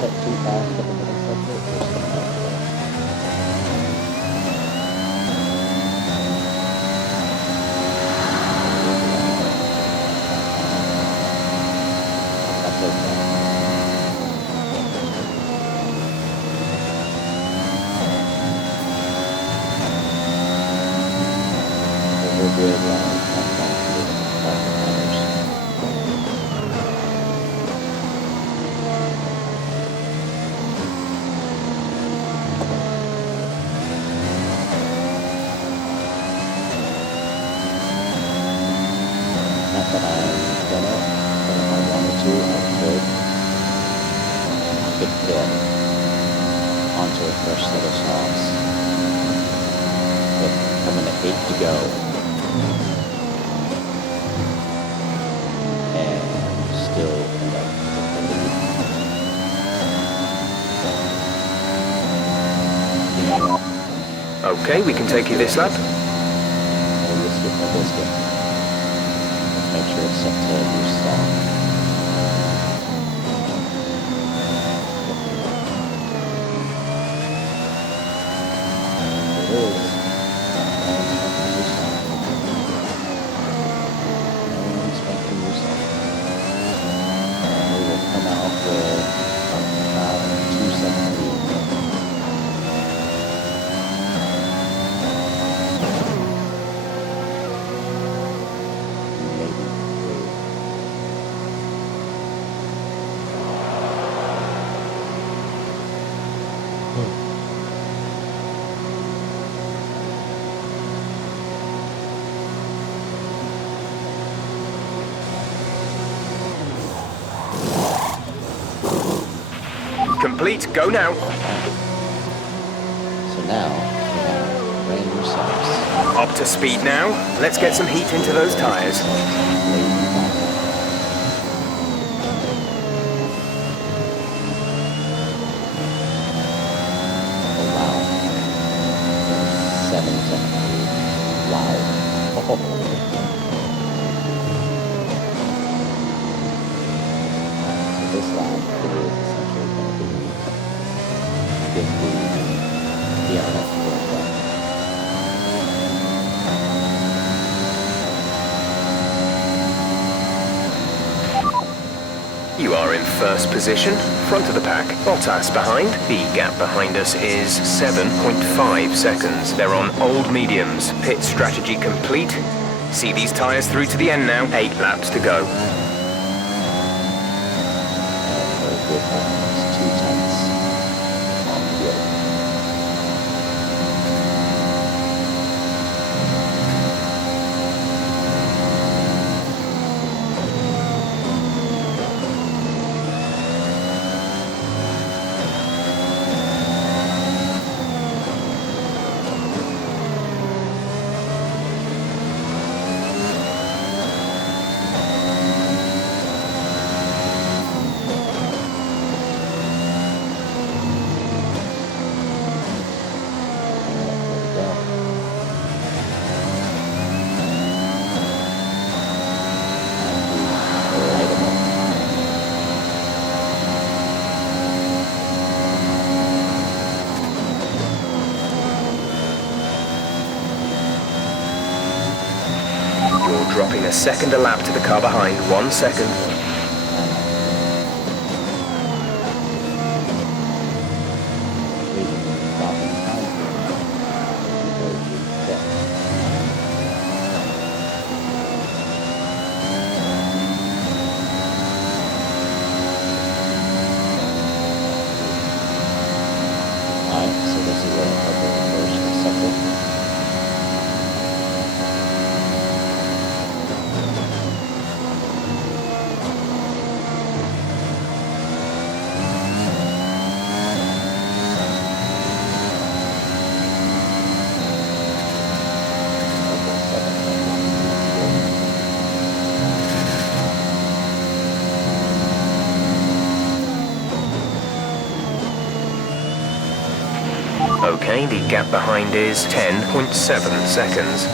set too fast at the middle sector or something else? That's okay. We're good around not that I'm gonna, but if I wanted to, I could get onto a fresh set of softs. But I'm gonna 8 to go. And still end up with the lead. You know what? Okay, we can take you this lap. No biscuit, no biscuit. Let's make sure it's set to loose soft. It is. We will come out with about 270. Maybe 3. Complete, go now. So now we have brand new softs. Up to speed now. Let's get some heat into those tires. Oh wow. 770. Wow. So this lap it is essentially going to be 50 DRS for You are in first position, front of the pack. Bottas behind. The gap behind us is 7.5 seconds. They're on old mediums. Pit strategy complete. See these tyres through to the end now. 8 laps to go. very good almost 2 tenths on fuel. Dropping a second a lap to the car behind. 1 second. Alright, so this is where our first sector. Okay, the gap behind is 10.7 seconds.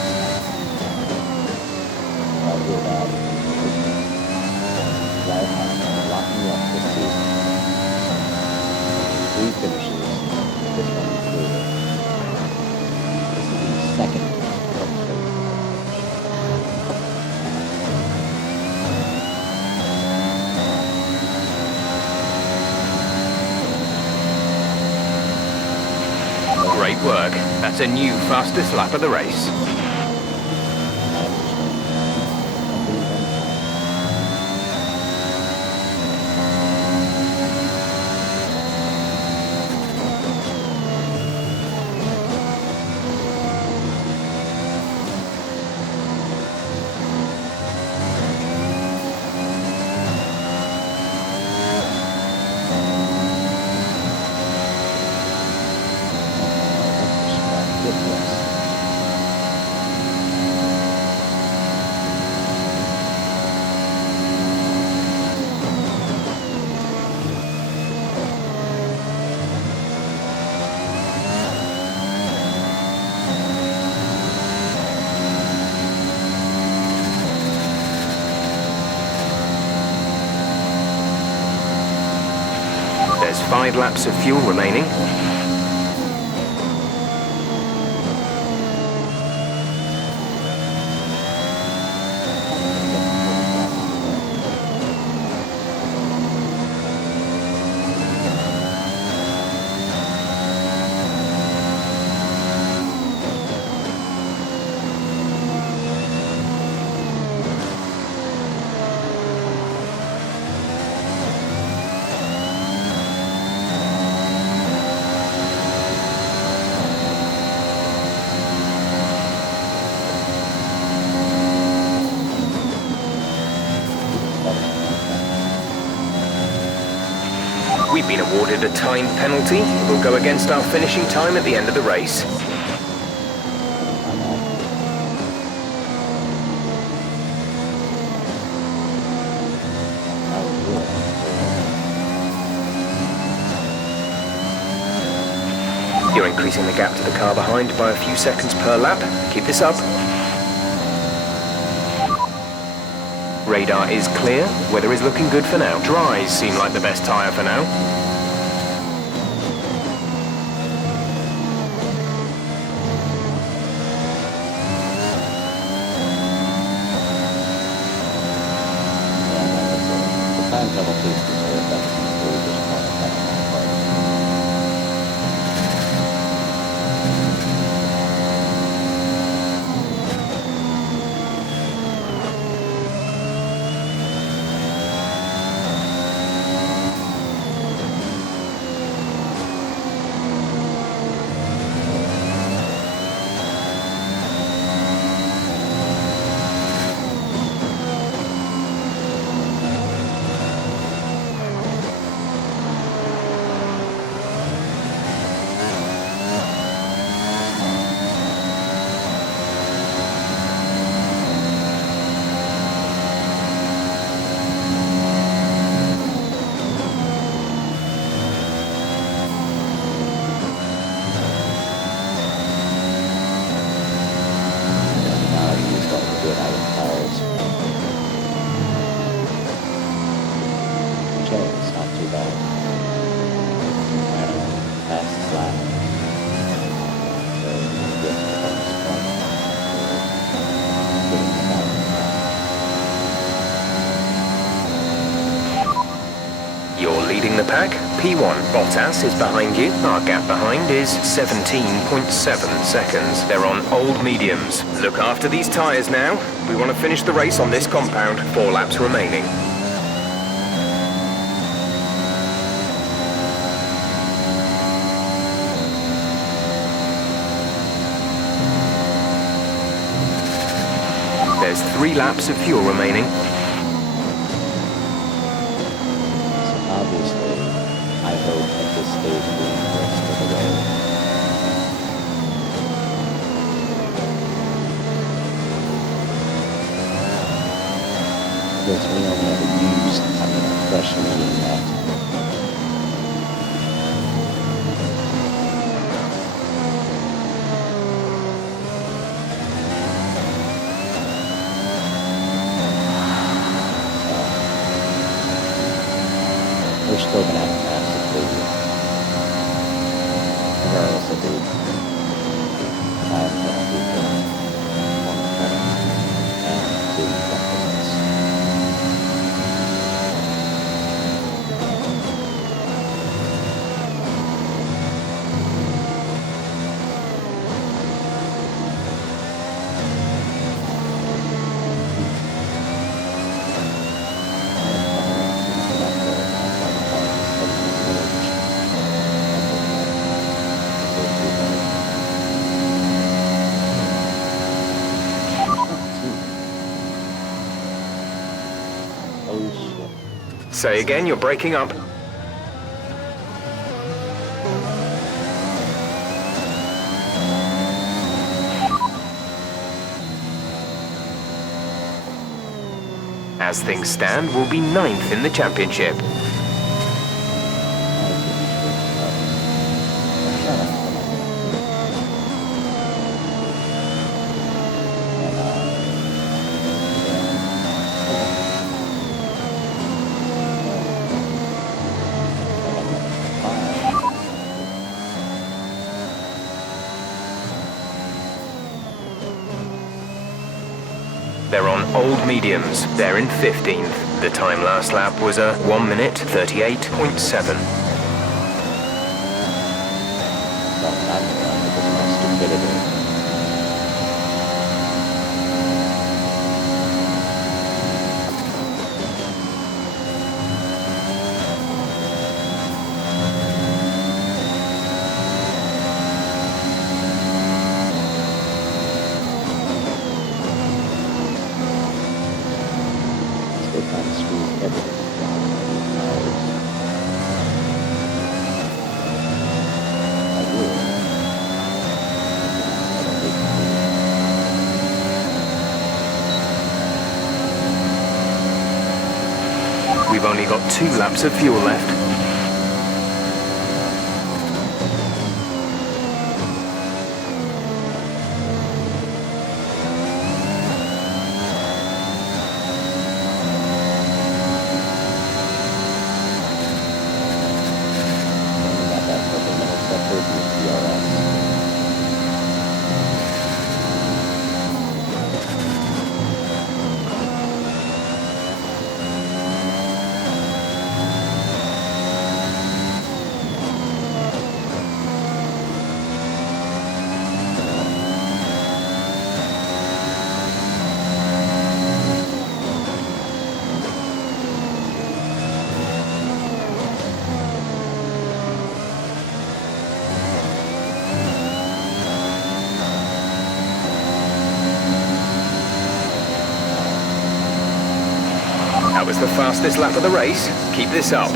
work. That's a new fastest lap of the race. There's 5 laps of fuel remaining. We've been awarded a time penalty. It will go against our finishing time at the end of the race. You're increasing the gap to the car behind by a few seconds per lap. Keep this up. Radar is clear. Weather is looking good for now. Dries seem like the best tyre for now. You're leading the pack. P1 Bottas is behind you. Our gap behind is 17.7 seconds. They're on old mediums. Look after these tyres now. We want to finish the race on this compound. 4 laps remaining. There's 3 laps of fuel remaining. Obviously, I hope at this stage we the rest of the way. Because we only ever used a fresh medium left. We're still going to have a massive lead, regardless of the time penalty for one credit and 2 deficits. Say again, you're breaking up. As things stand, we'll be 9th in the championship. They're on old mediums. They're in 15th. The time last lap was a 1 minute 38.7. We've only got 2 laps of fuel left. That was the fastest lap of the race. Keep this up.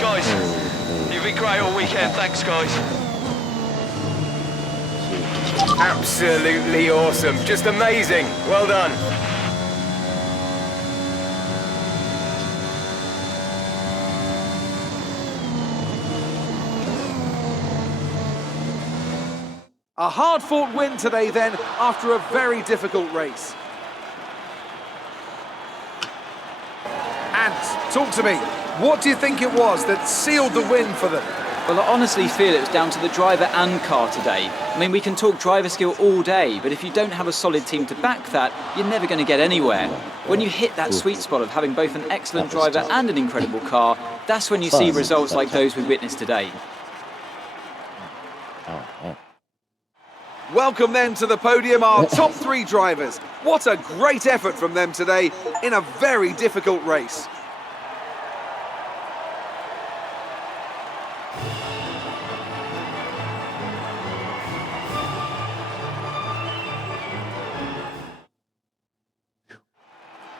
Guys, you've been great all weekend. Thanks, guys. Absolutely awesome. Just amazing. Well done. A hard-fought win today then, after a very difficult race. Ant, talk to me. What do you think it was that sealed the win for them? Well, I honestly feel it was down to the driver and car today. I mean, we can talk driver skill all day, but if you don't have a solid team to back that, you're never going to get anywhere. When you hit that sweet spot of having both an excellent driver and an incredible car, that's when you see results like those we witnessed today. Oh, man. Welcome then to the podium, our top 3 drivers. What a great effort from them today in a very difficult race.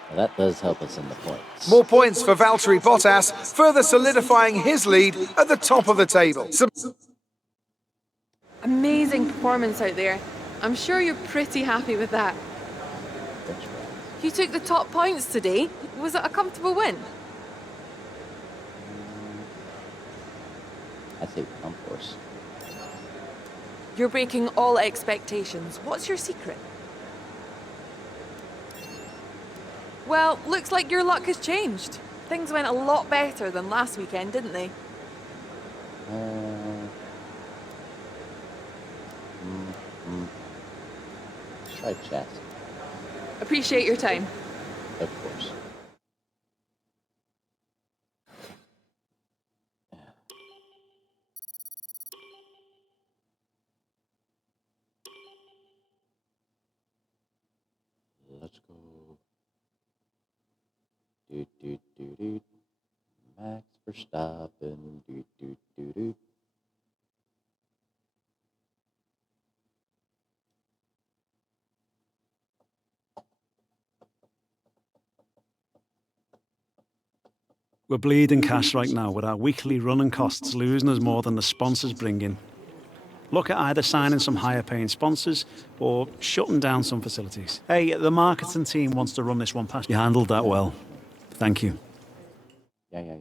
Well, that does help us in the points. More points for Valtteri Bottas, further solidifying his lead at the top of the table. Amazing performance out there. I'm sure you're pretty happy with that. You took the top points today. Was it a comfortable win? I think course. You're breaking all expectations. What's your secret? Well, looks like your luck has changed. Things went a lot better than last weekend, didn't they? Try chess. Appreciate your time. Of course. Let's go. Do. Max Verstappen. Do. We're bleeding cash right now with our weekly running costs losing us more than the sponsors bring in. Look at either signing some higher paying sponsors or shutting down some facilities. Hey, the marketing team wants to run this one past you. You handled that well. Thank you. Yeah.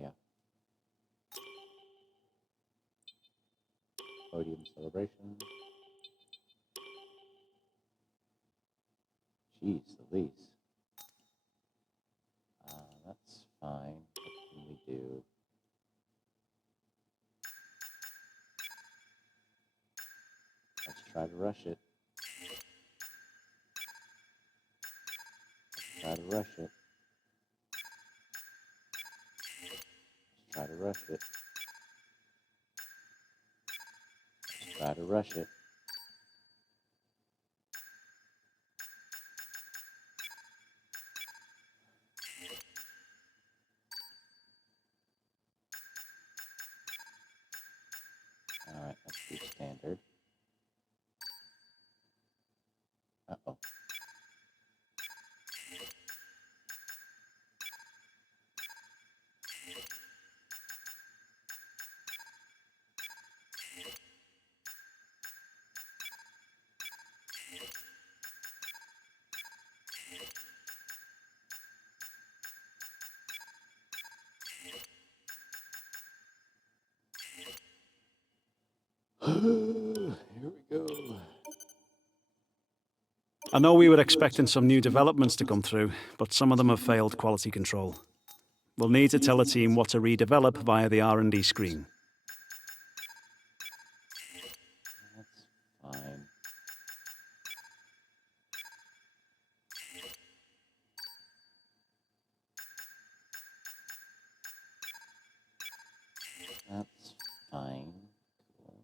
Podium celebration. Jeez, Louise. That's fine. What can we do? Let's try to rush it. Let's try to rush it. Let's try to rush it. Let's try to rush it. Alright, let's do standard. Uh-oh. Here we go. I know we were expecting some new developments to come through, but some of them have failed quality control. We'll need to tell the team what to redevelop via the R&D screen. That's fine. That's fine. Cool.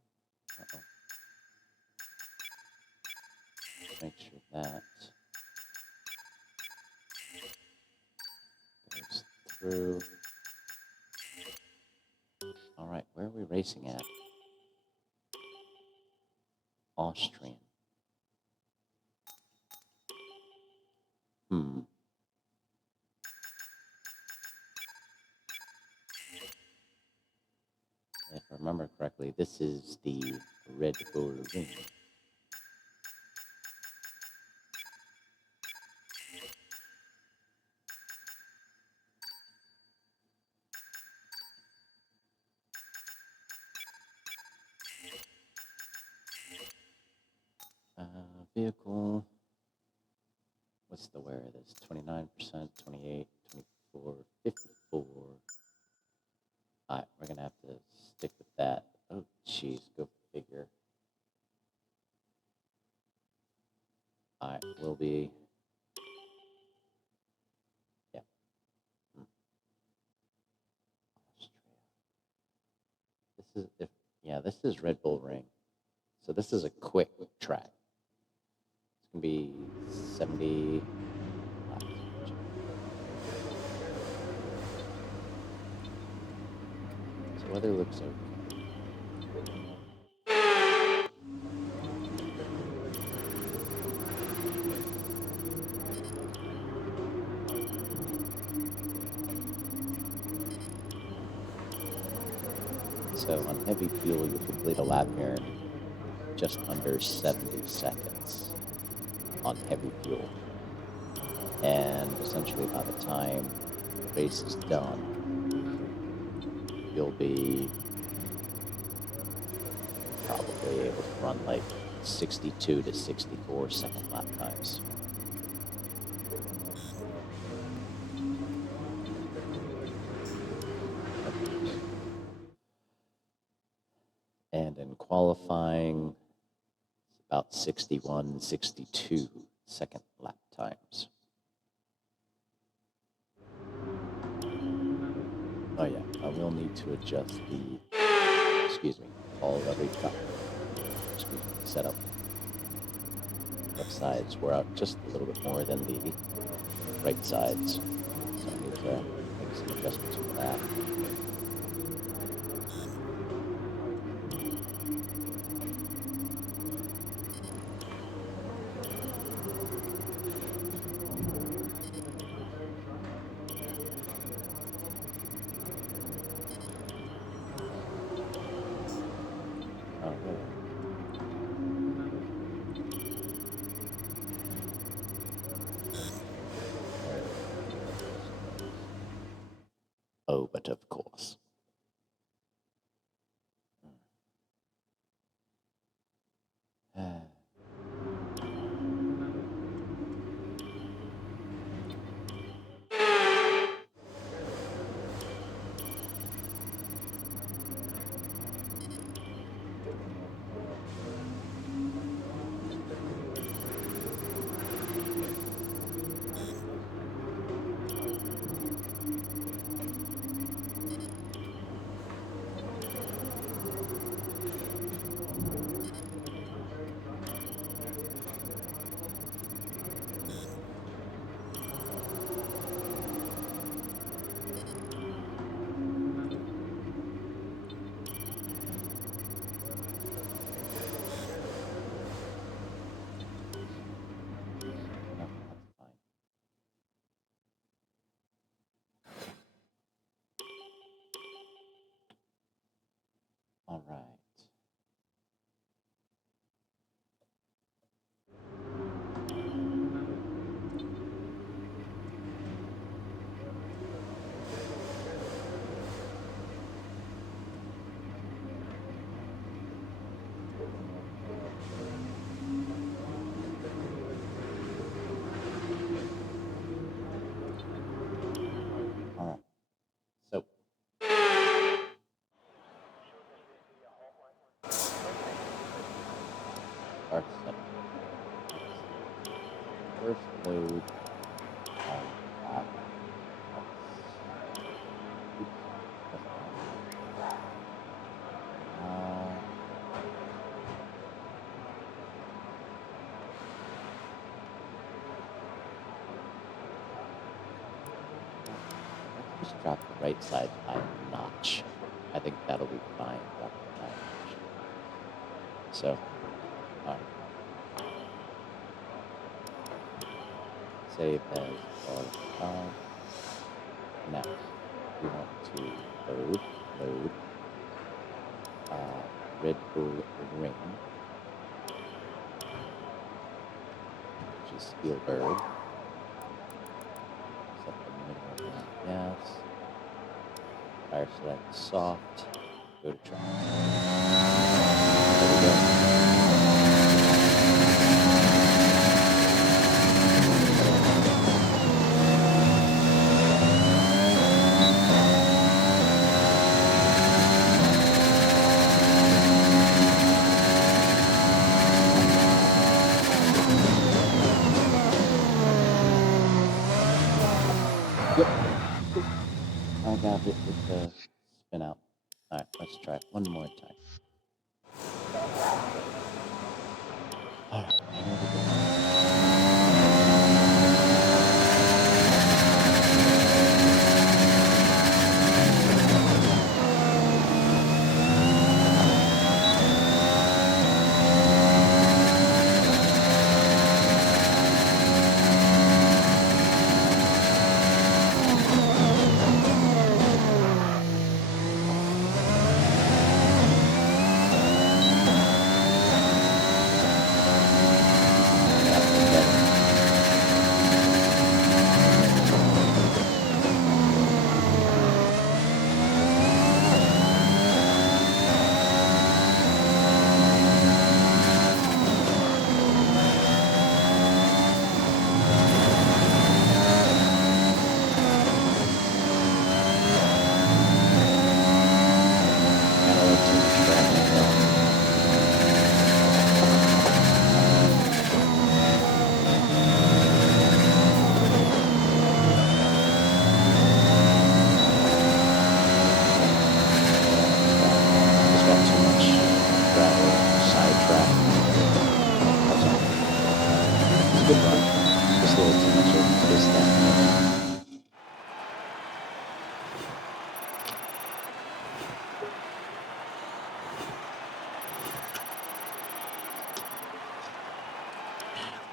Uh-oh. Make sure that goes through. All right, where are we racing at? Austrian. If I remember correctly, this is the RedBullRing. Vehicle. What's the wear of this? 29%, 28, 24, 54. All right, we're going to have to stick with that. Oh, jeez, go figure. All right, we'll be... Yeah. Austria. This is Red Bull Ring. So this is a quick track. can be 70 laps. So weather looks okay. So on heavy fuel, you complete a lap here in just under 70 seconds on heavy fuel. And essentially by the time the race is done, you'll be probably able to run like 62 to 64 second lap times. And in qualifying, it's about 61, 62 second lap times. Oh yeah, I will need to adjust the, all every setup. Left sides were out just a little bit more than the right sides. So I need to make some adjustments for that. Oh, but of course. All right. So our setup. First load on lap. Just drop the right side by a notch. I think that'll be fine. Drop it by a notch. So, save as R5. Now, we want to load RedBullRing, which is Spielberg. Set the minimum gas. Fire select soft. Go to track. There we go. I got it with the spin out. Alright, let's try it one more time. Alright, here we go.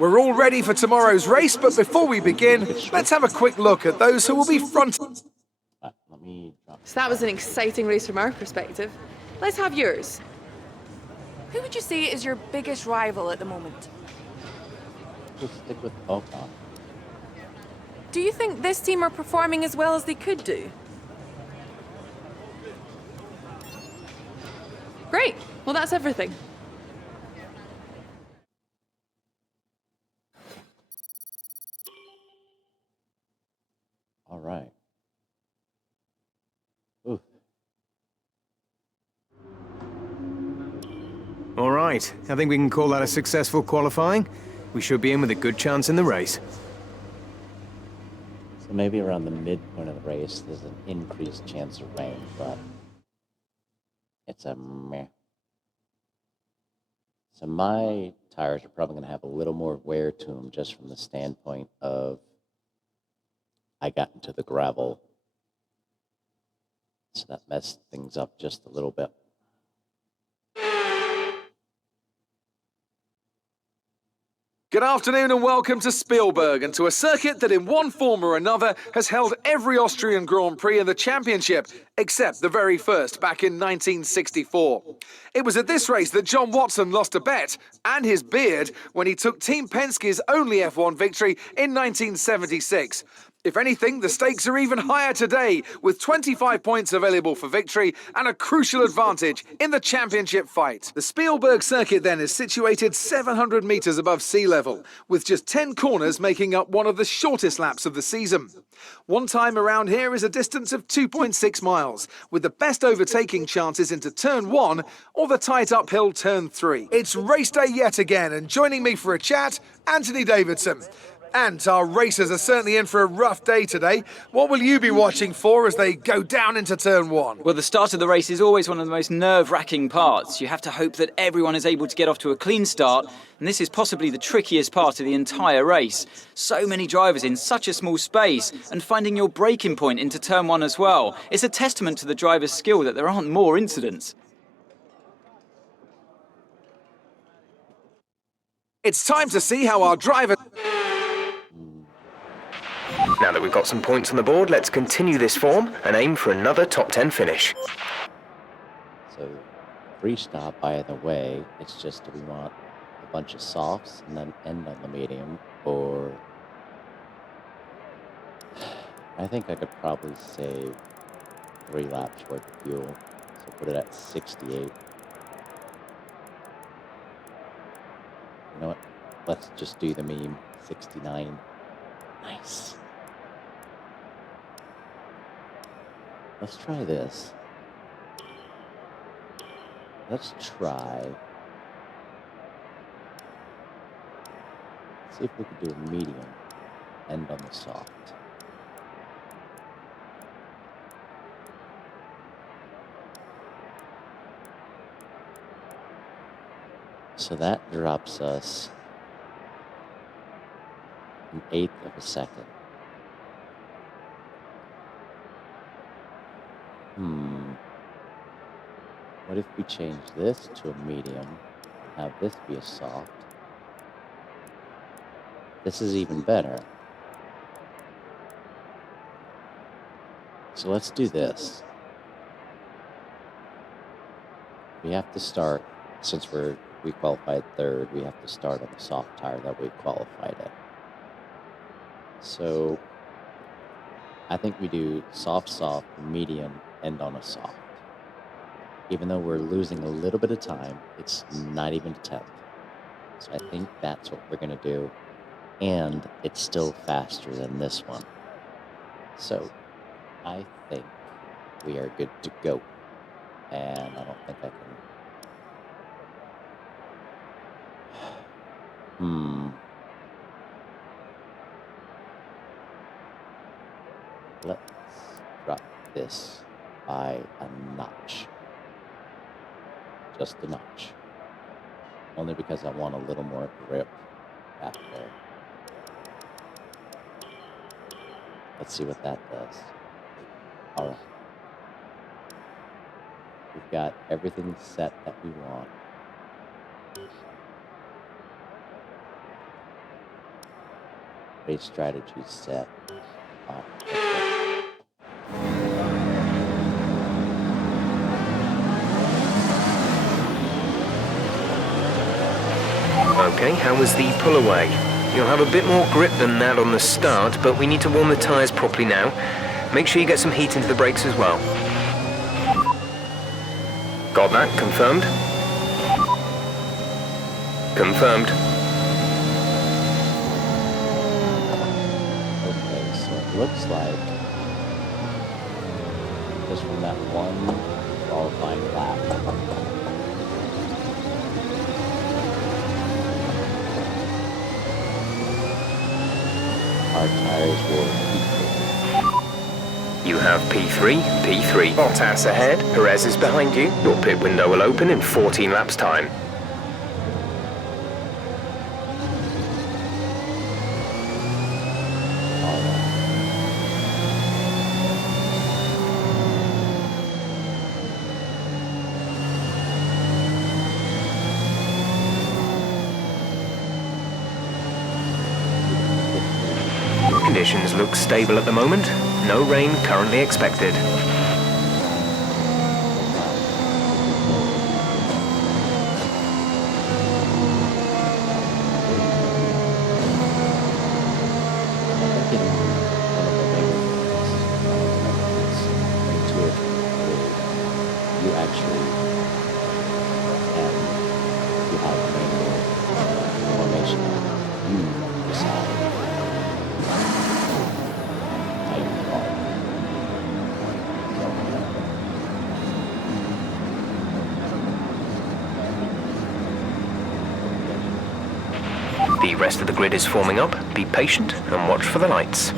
We're all ready for tomorrow's race, but before we begin, let's have a quick look at those who will be front. Let me drop. So that was an exciting race from our perspective. Let's have yours. Who would you say is your biggest rival at the moment? Just stick with Ocon. Do you think this team are performing as well as they could do? Great. Well, that's everything. All right. Ooh. All right, I think we can call that a successful qualifying. We should be in with a good chance in the race. So maybe around the midpoint of the race, there's an increased chance of rain, but it's a meh. So my tires are probably going to have a little more wear to them just from the standpoint of I got into the gravel. So that messed things up just a little bit. Good afternoon and welcome to Spielberg and to a circuit that in one form or another has held every Austrian Grand Prix in the championship, except the very first back in 1964. It was at this race that John Watson lost a bet and his beard when he took Team Penske's only F1 victory in 1976. If anything, the stakes are even higher today, with 25 points available for victory and a crucial advantage in the championship fight. The Spielberg circuit then is situated 700 metres above sea level, with just 10 corners making up one of the shortest laps of the season. One time around here is a distance of 2.6 miles, with the best overtaking chances into turn 1 or the tight uphill turn 3. It's race day yet again, and joining me for a chat, Anthony Davidson. And our racers are certainly in for a rough day today. What will you be watching for as they go down into turn 1? Well, the start of the race is always one of the most nerve-wracking parts. You have to hope that everyone is able to get off to a clean start, and this is possibly the trickiest part of the entire race. So many drivers in such a small space, and finding your braking point into turn 1 as well. It's a testament to the driver's skill that there aren't more incidents. It's time to see how our driver... Now that we've got some points on the board, let's continue this form and aim for another top 10 finish. So free stop, by the way, it's just do we want a bunch of softs and then end on the medium, or I think I could probably save 3 laps worth of fuel, so put it at 68. You know what? Let's just do the meme, 69. Nice. Let's try this. Let's try. See if we could do a medium, end on the soft. So that drops us an 1/8 of a second. What if we change this to a medium, have this be a soft? This is even better. So let's do this. We have to start, since we qualified 3rd, we have to start on the soft tire that we qualified at. So I think we do soft, medium, end on a soft. Even though we're losing a little bit of time, it's not even a 10th. So I think that's what we're going to do. And it's still faster than this one. So I think we are good to go. And I don't think I can... Let's drop this by a notch. Just a notch. Only because I want a little more grip back there. Let's see what that does. Alright. We've got everything set that we want. Race strategy set. Okay, how was the pull away? You'll have a bit more grip than that on the start, but we need to warm the tyres properly now. Make sure you get some heat into the brakes as well. Got that, confirmed? Confirmed. Okay, so it looks like just from that one qualifying lap, our tires will equal. You have P3, P3. Bottas ahead, Perez is behind you. Your pit window will open in 14 laps time. Conditions look stable at the moment. No rain currently expected. You actually can, you have manual information. You decide how you call. The rest of the grid is forming up. Be patient and watch for the lights.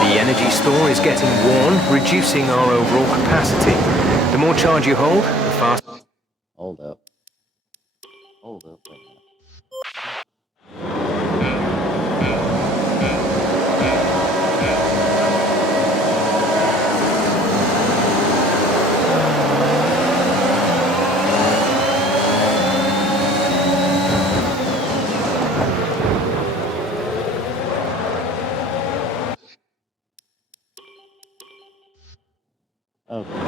The energy store is getting worn, reducing our overall capacity. The more charge you hold, the faster. Hold up. Hold up. Wait a minute. Okay.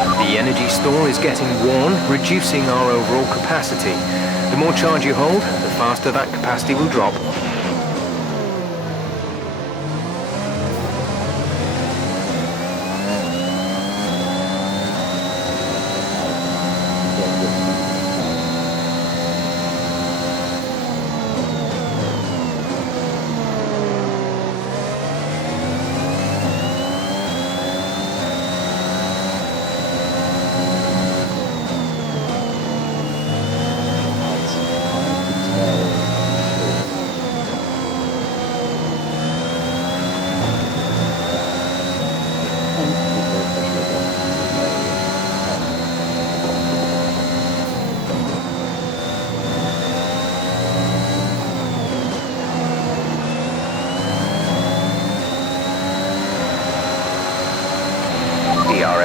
The energy store is getting worn, reducing our overall capacity. The more charge you hold, the faster that capacity will drop.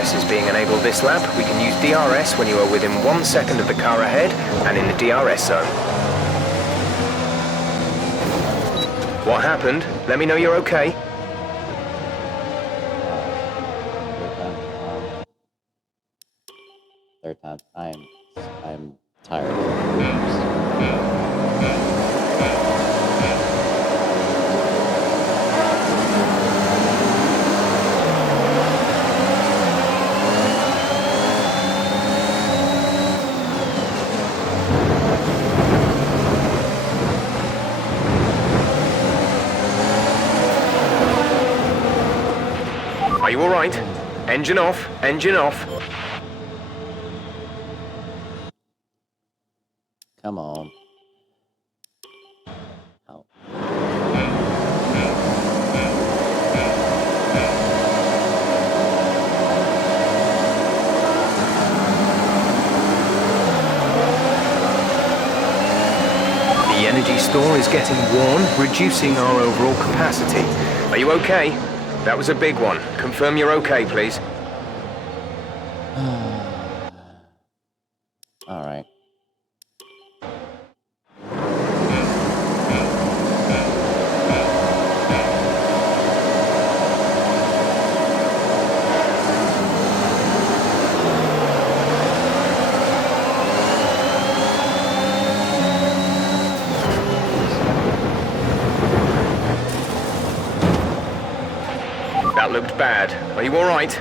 DRS is being enabled this lap. We can use DRS when you are within 1 second of the car ahead and in the DRS zone. What happened? Let me know you're okay. Third time. I'm tired. Are you all right? Engine off, engine off. Come on. Oh. The energy store is getting worn, reducing our overall capacity. Are you okay? That was a big one. Confirm you're okay, please. All right. That looked bad. Are you all right?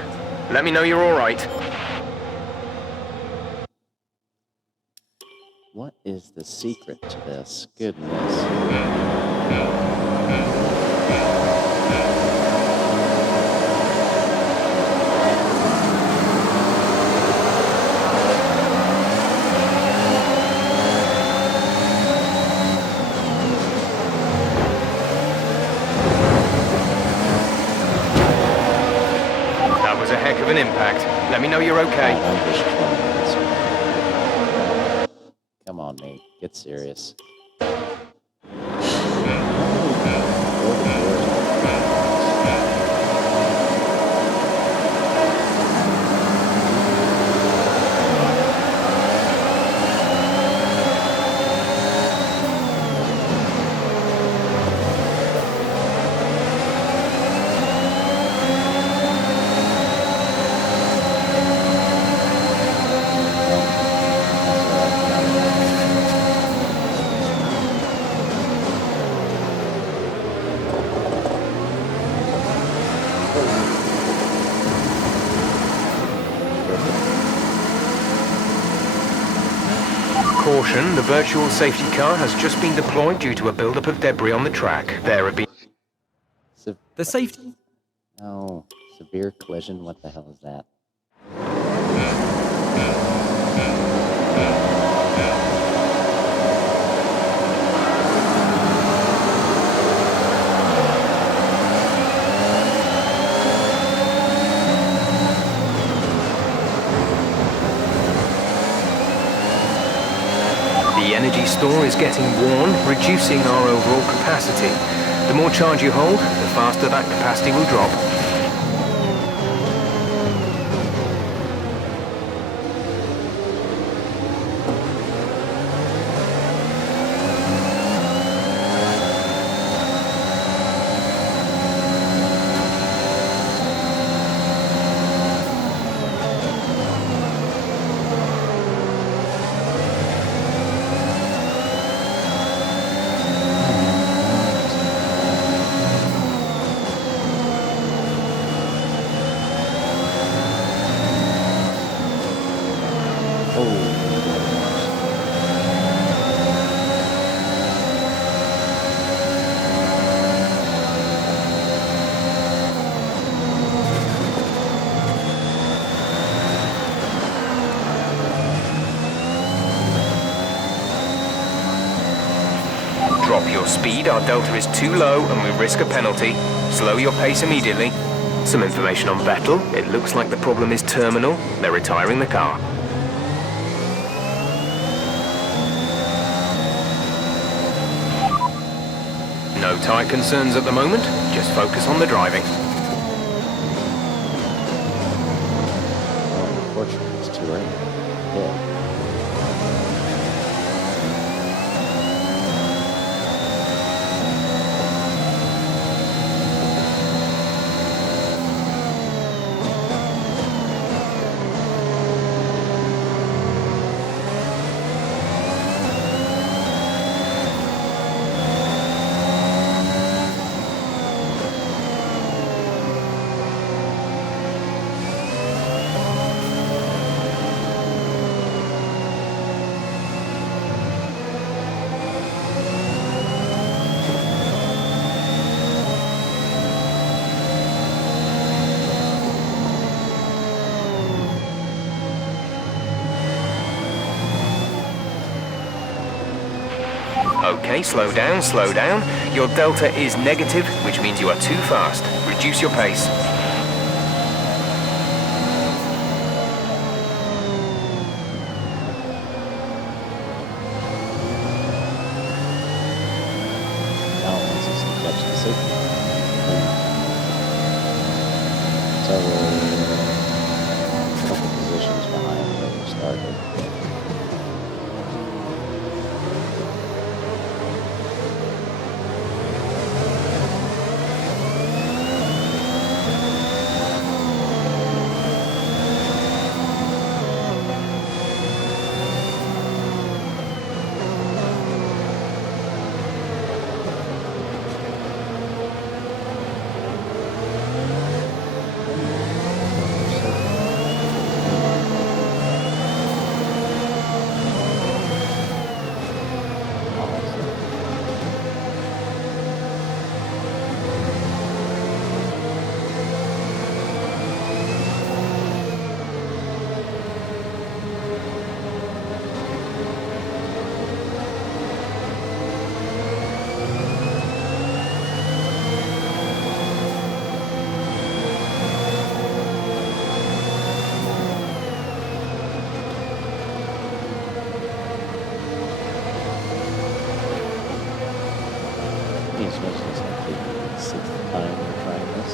Let me know you're all right. What is the secret to this? Goodness. That was a heck of an impact. Let me know you're okay. I'm just trying to answer. Come on, Nate. Get serious. Caution, the virtual safety car has just been deployed due to a buildup of debris on the track. There have been... The safety... No. Severe collision? What the hell is that? The energy store is getting worn, reducing our overall capacity. The more charge you hold, the faster that capacity will drop. Drop your speed, our delta is too low and we risk a penalty. Slow your pace immediately. Some information on Vettel. It looks like the problem is terminal. They're retiring the car. No tyre concerns at the moment. Just focus on the driving. Okay, slow down, slow down. Your delta is negative, which means you are too fast. Reduce your pace. Now once it's catch the safety. So we're a couple positions behind where we started. It's like the sixth time we're trying this.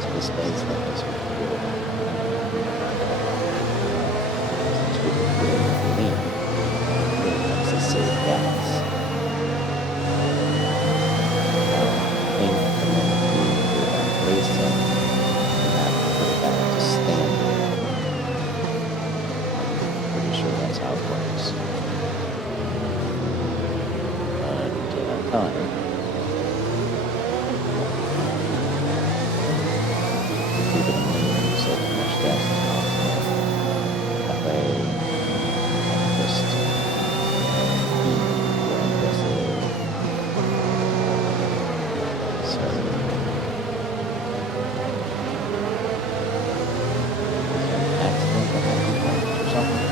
So this guy's like this with fuel. Since we can fuel lean, it really helps us save gas. I think the moment we go on racing, we have to put it back to standard. I'm pretty sure that's how it works. But until that time, keep it in lean, save as much gas as possible. That way, I can just be more aggressive. So, accident or something?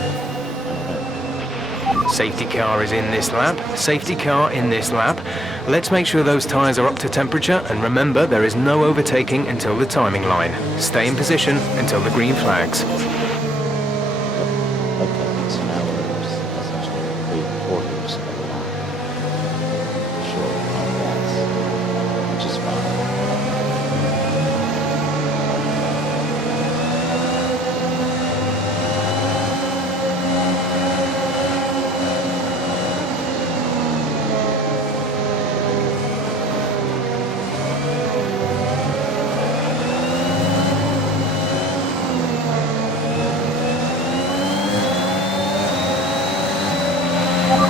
I don't know. Safety car is in this lap. Safety car in this lap. Let's make sure those tyres are up to temperature, and remember, there is no overtaking until the timing line. Stay in position until the green flags. Okay, so now we're essentially 3/4 of a lap short on gas, which is fine.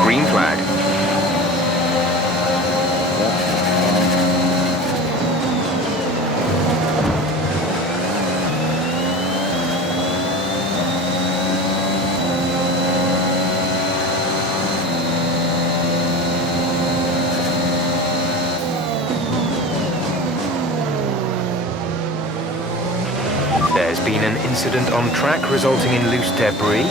Green flag. There's been an incident on track resulting in loose debris.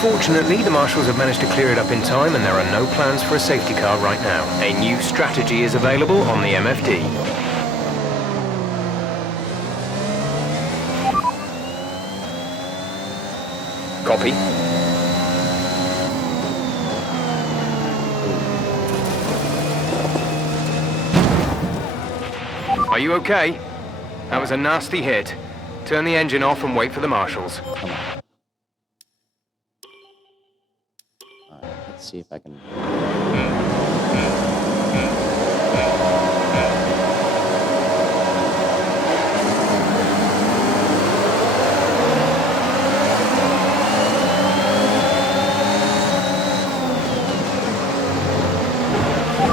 Fortunately, the marshals have managed to clear it up in time, and there are no plans for a safety car right now. A new strategy is available on the MFD. Copy. Are you okay? That was a nasty hit. Turn the engine off and wait for the marshals. Come on. Alright, let's see if I can...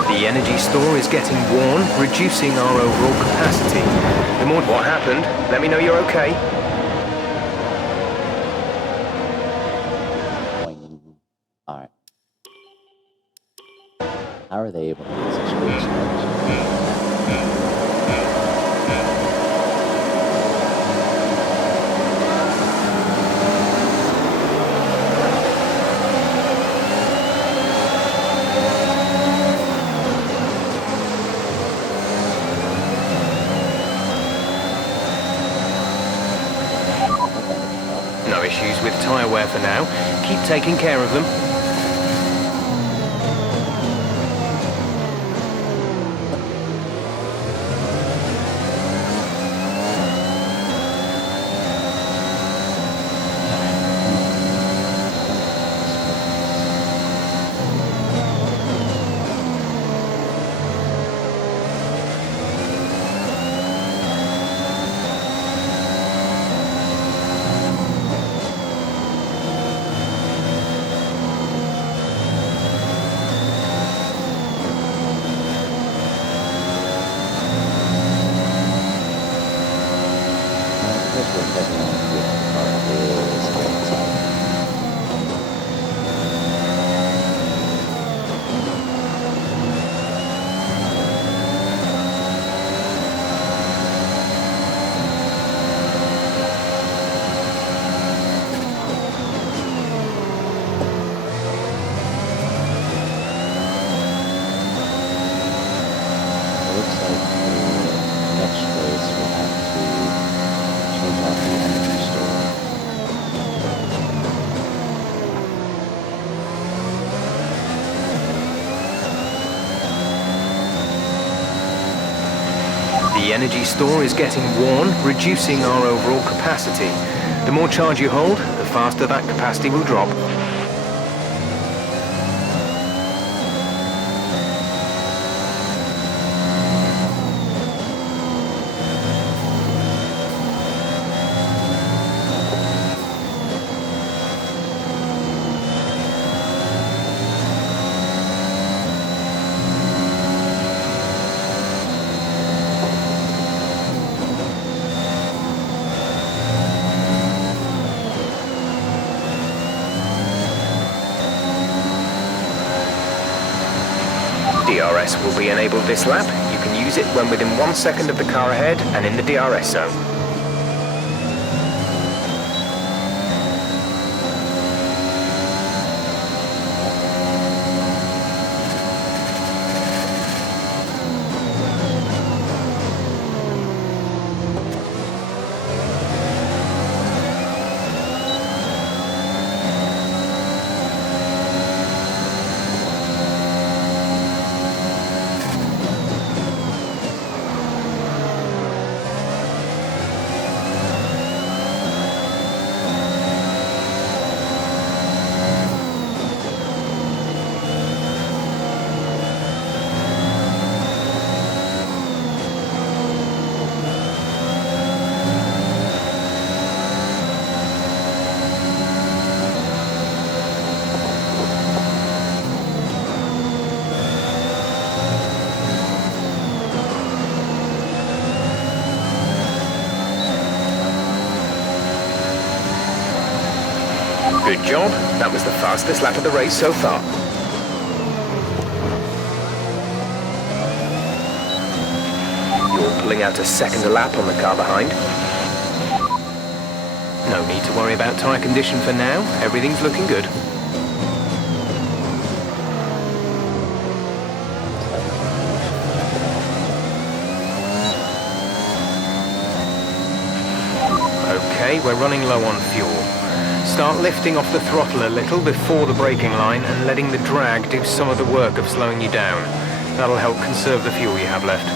The energy store is getting worn, reducing our overall capacity. The more what happened, let me know you're okay. Alright. How are they able to get such great starts? issues with tyre wear for now. Keep taking care of them. The energy store is getting worn, reducing our overall capacity. The more charge you hold, the faster that capacity will drop. DRS will be enabled this lap. You can use it when within 1 second of the car ahead and in the DRS zone. Good job. That was the fastest lap of the race so far. You're pulling out a second a lap on the car behind. No need to worry about tyre condition for now. Everything's looking good. Okay, we're running low on fuel. Start lifting off the throttle a little before the braking line and letting the drag do some of the work of slowing you down. That'll help conserve the fuel you have left.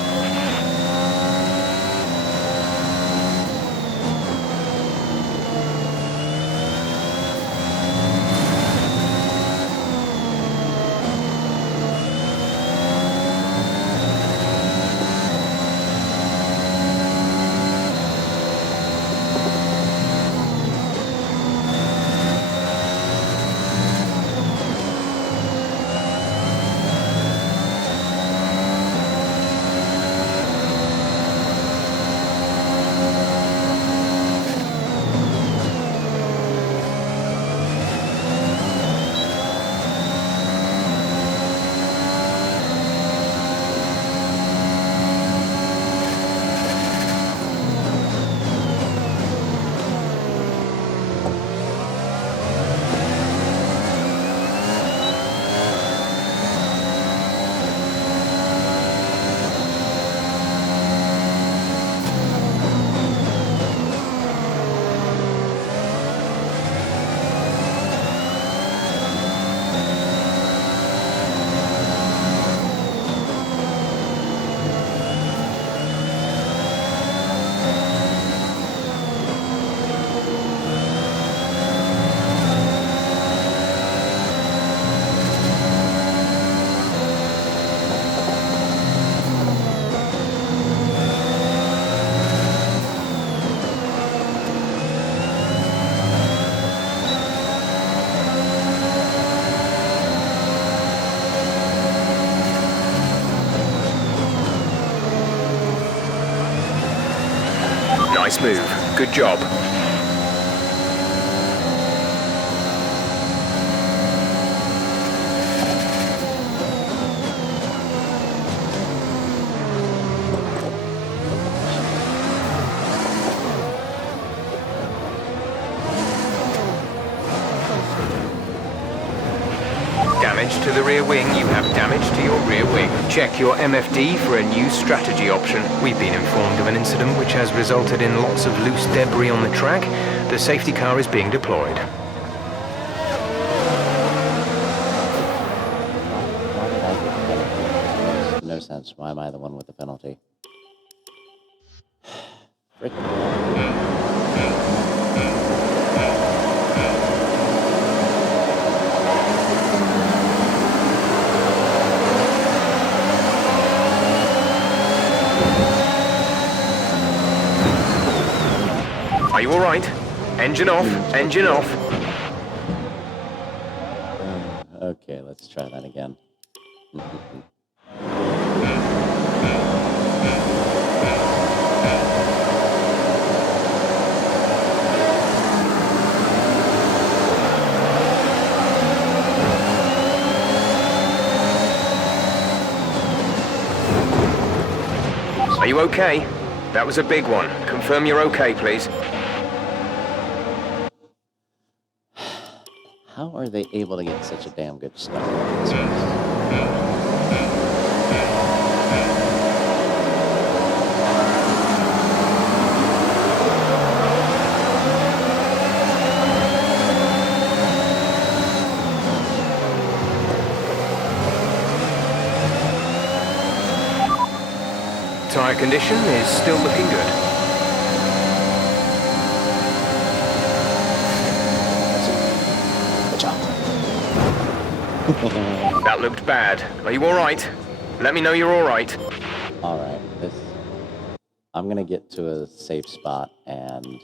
smooth. Good job. Damage to the rear wing, you have damage to your rear wing. Check your MFD for a new strategy option. We've been informed of an incident which has resulted in lots of loose debris on the track. The safety car is being deployed. Why did I get the penalty? Makes no sense. Why am I the one with the penalty? Frickin' Are you all right? Engine off, engine off. Okay, let's try that again. Are you okay? That was a big one. Confirm you're okay, please. How are they able to get such a damn good start on this race? Tyre condition is still looking good. Good job. That looked bad. Are you all right? Let me know you're all right. All right, I'm gonna get to a safe spot and.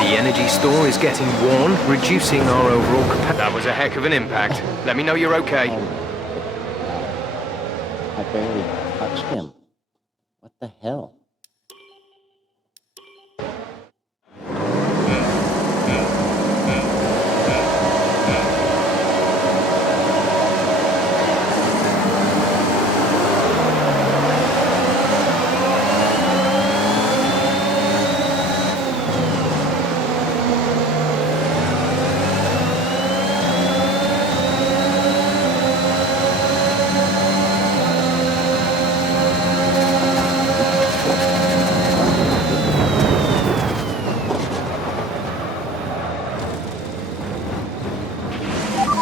The energy store is getting worn, reducing our overall capacity. That was a heck of an impact. Let me know you're okay. I barely touched him. What the hell?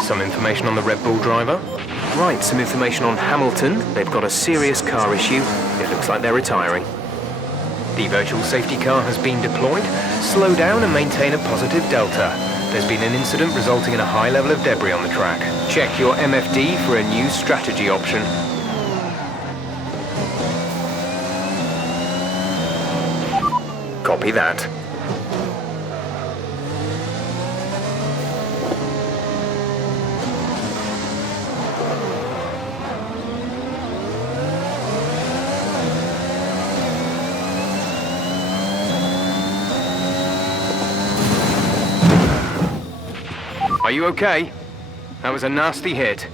Some information on the Red Bull driver. Right, some information on Hamilton. They've got a serious car issue. It looks like they're retiring. The virtual safety car has been deployed. Slow down and maintain a positive delta. There's been an incident resulting in a high level of debris on the track. Check your MFD for a new strategy option. Copy that. Are you okay? That was a nasty hit.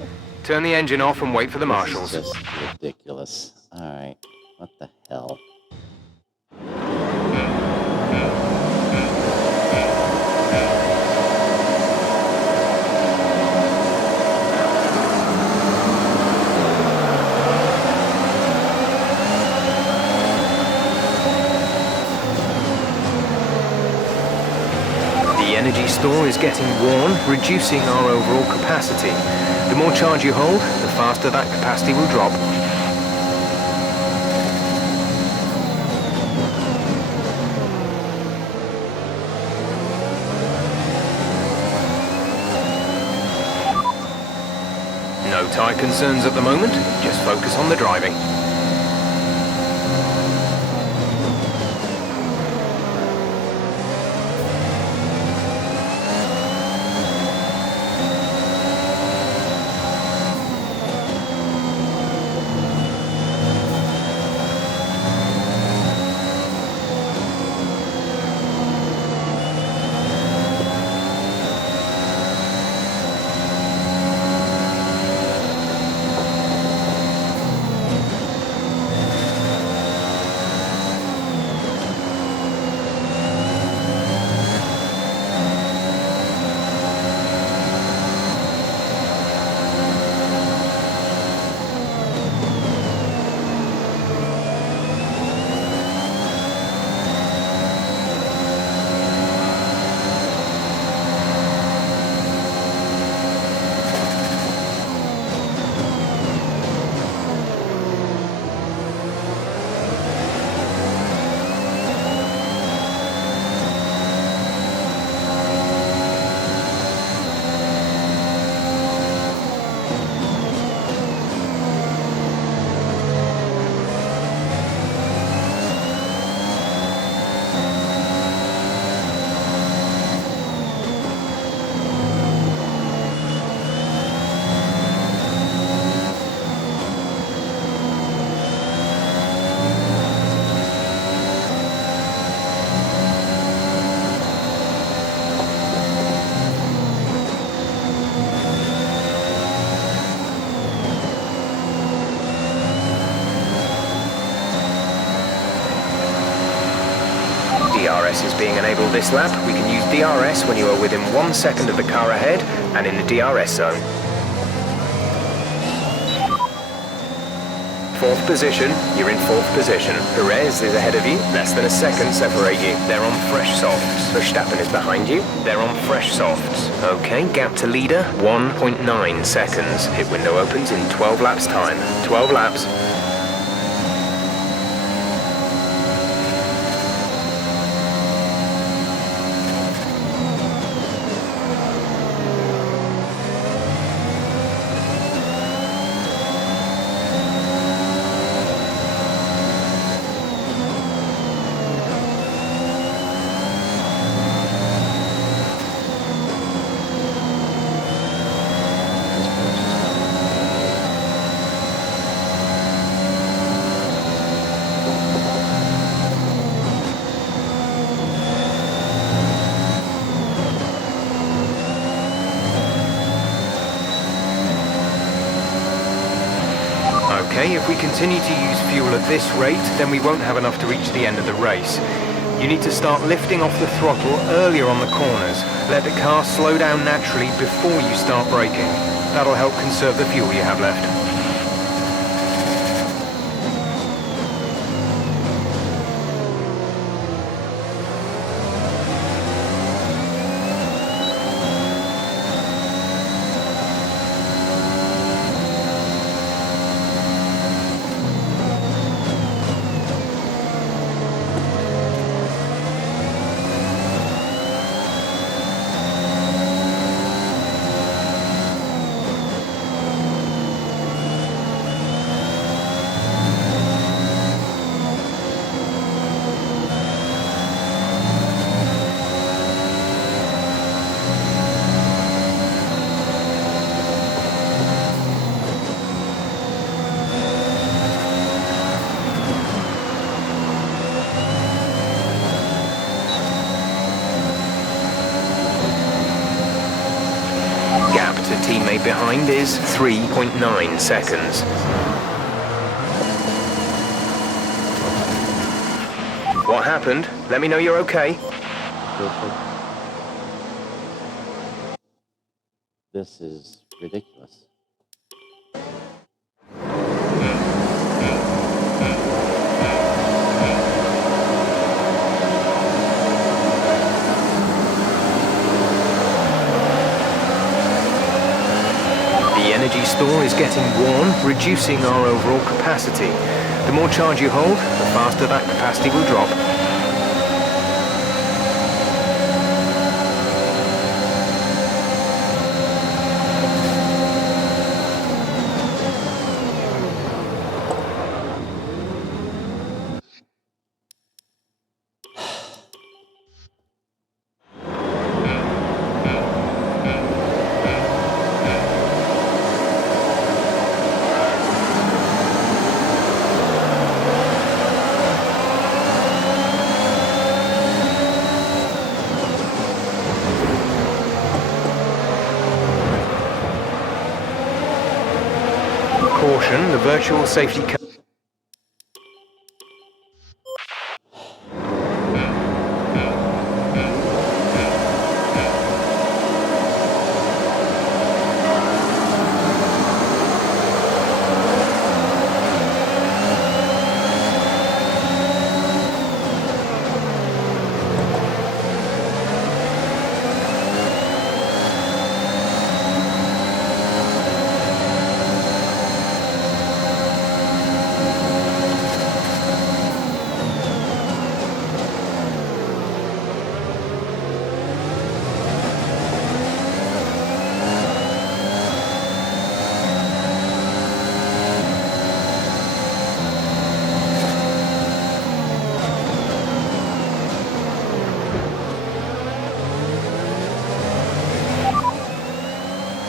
Turn the engine off and wait for the marshals. This is just ridiculous. Alright, what the hell? The energy store is getting worn, reducing our overall capacity. The more charge you hold, the faster that capacity will drop. No tyre concerns at the moment, just focus on the driving. is being enabled this lap. We can use DRS when you are within 1 second of the car ahead and in the DRS zone. 4th position, you're in 4th position. Perez is ahead of you, less than a second separate you. They're on fresh softs. Verstappen is behind you, they're on fresh softs. Okay, gap to leader, 1.9 seconds. Pit window opens in 12 laps time. 12 laps. Okay, if we continue to use fuel at this rate, then we won't have enough to reach the end of the race. You need to start lifting off the throttle earlier on the corners. Let the car slow down naturally before you start braking. That'll help conserve the fuel you have left. Teammate behind is 3.9 seconds. What happened? Let me know you're okay. This is ridiculous. The energy store is getting worn, reducing our overall capacity. The more charge you hold, the faster that capacity will drop. Caution, the virtual safety car.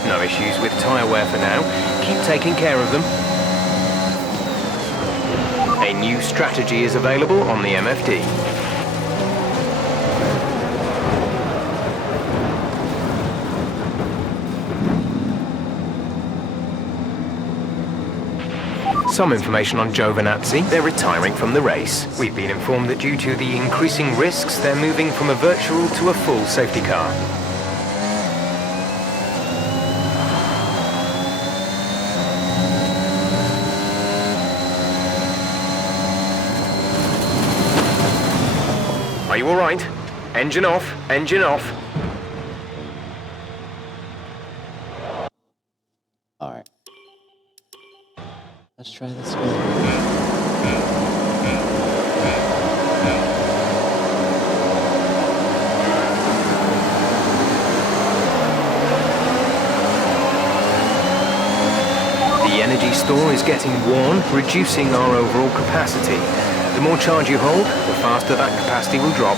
No issues with tyre wear for now. Keep taking care of them. A new strategy is available on the MFD. Some information on Giovinazzi. They're retiring from the race. We've been informed that due to the increasing risks, they're moving from a virtual to a full safety car. Are you all right? Engine off, engine off. All right. Let's try this again. The energy store is getting worn, reducing our overall capacity. The more charge you hold, the faster that capacity will drop.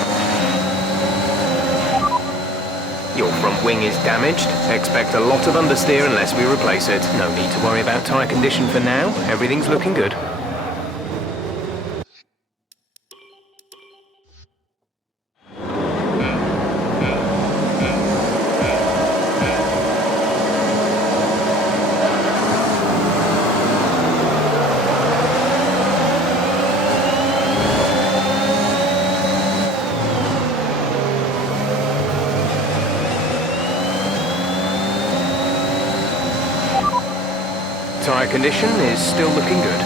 Your front wing is damaged. Expect a lot of understeer unless we replace it. No need to worry about tyre condition for now. Everything's looking good. Tyre condition is still looking good.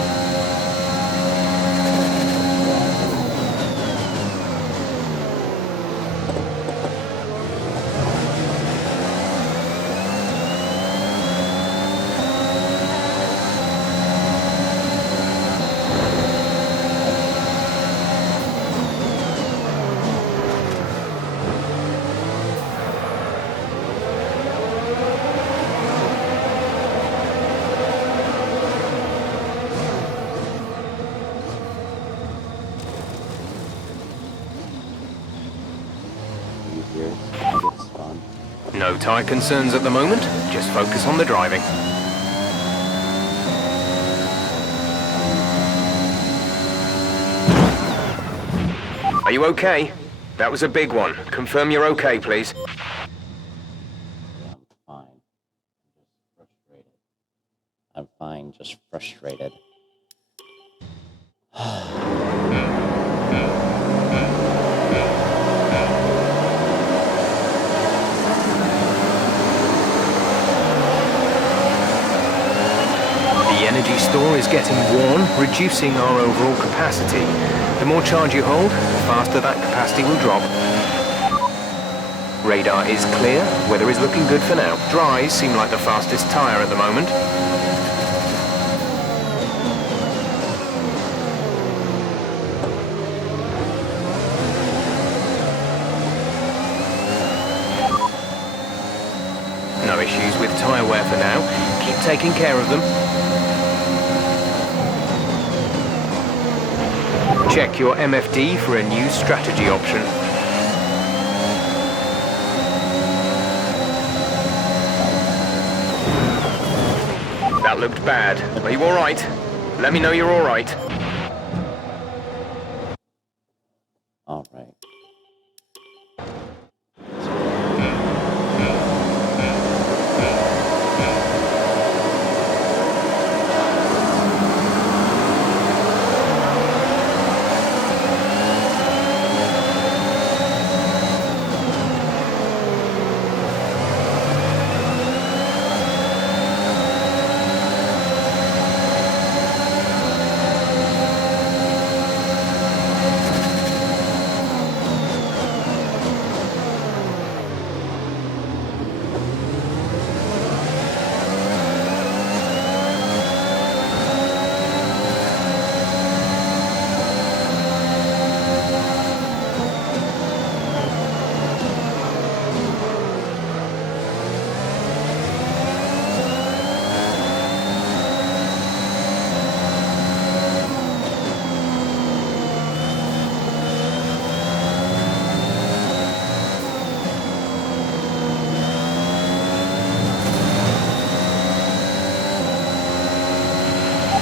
No tyre concerns at the moment, just focus on the driving. Are you okay? That was a big one. Confirm you're okay, please. I'm fine, just frustrated. The energy store is getting worn, reducing our overall capacity. The more charge you hold, the faster that capacity will drop. Radar is clear, weather is looking good for now. Dries seem like the fastest tyre at the moment. No issues with tyre wear for now. Keep taking care of them. Check your MFD for a new strategy option. That looked bad. Are you all right? Let me know you're all right. All right.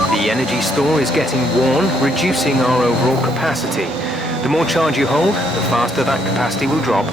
The energy store is getting worn, reducing our overall capacity. The more charge you hold, the faster that capacity will drop.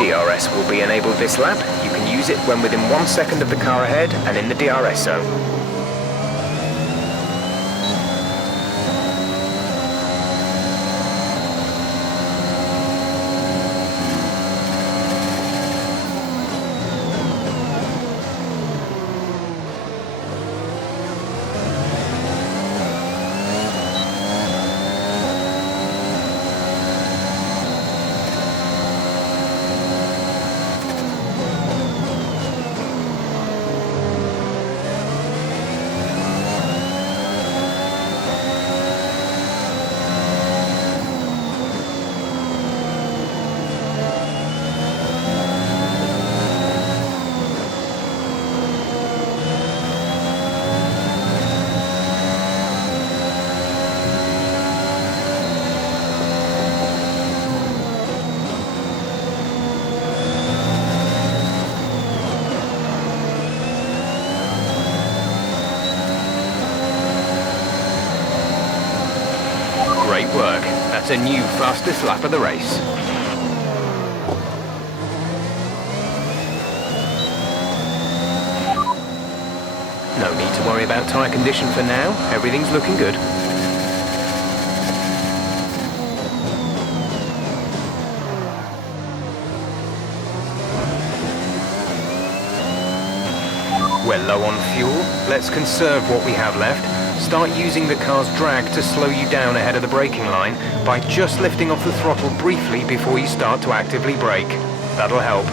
DRS will be enabled this lap. You can use it when within 1 second of the car ahead and in the DRS zone. Great work. That's a new fastest lap of the race. No need to worry about tyre condition for now. Everything's looking good. We're low on fuel. Let's conserve what we have left. Start using the car's drag to slow you down ahead of the braking line by just lifting off the throttle briefly before you start to actively brake. That'll help.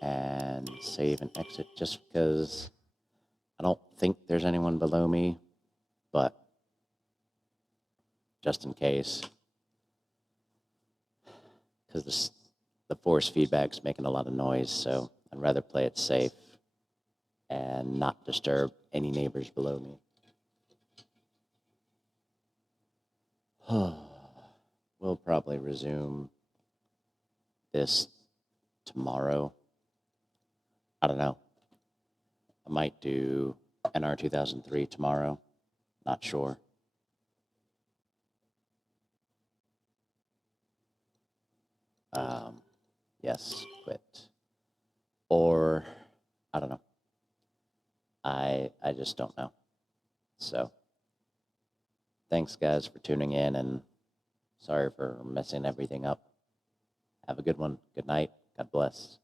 And save and exit just because I don't think there's anyone below me, but just in case, because the force feedback's making a lot of noise, so I'd rather play it safe and not disturb any neighbors below me. We'll probably resume this tomorrow. I don't know. I might do NR 2003 tomorrow. Not sure. Yes, quit. Or, I don't know. I just don't know. So, thanks guys for tuning in, and sorry for messing everything up. Have a good one. Good night. God bless.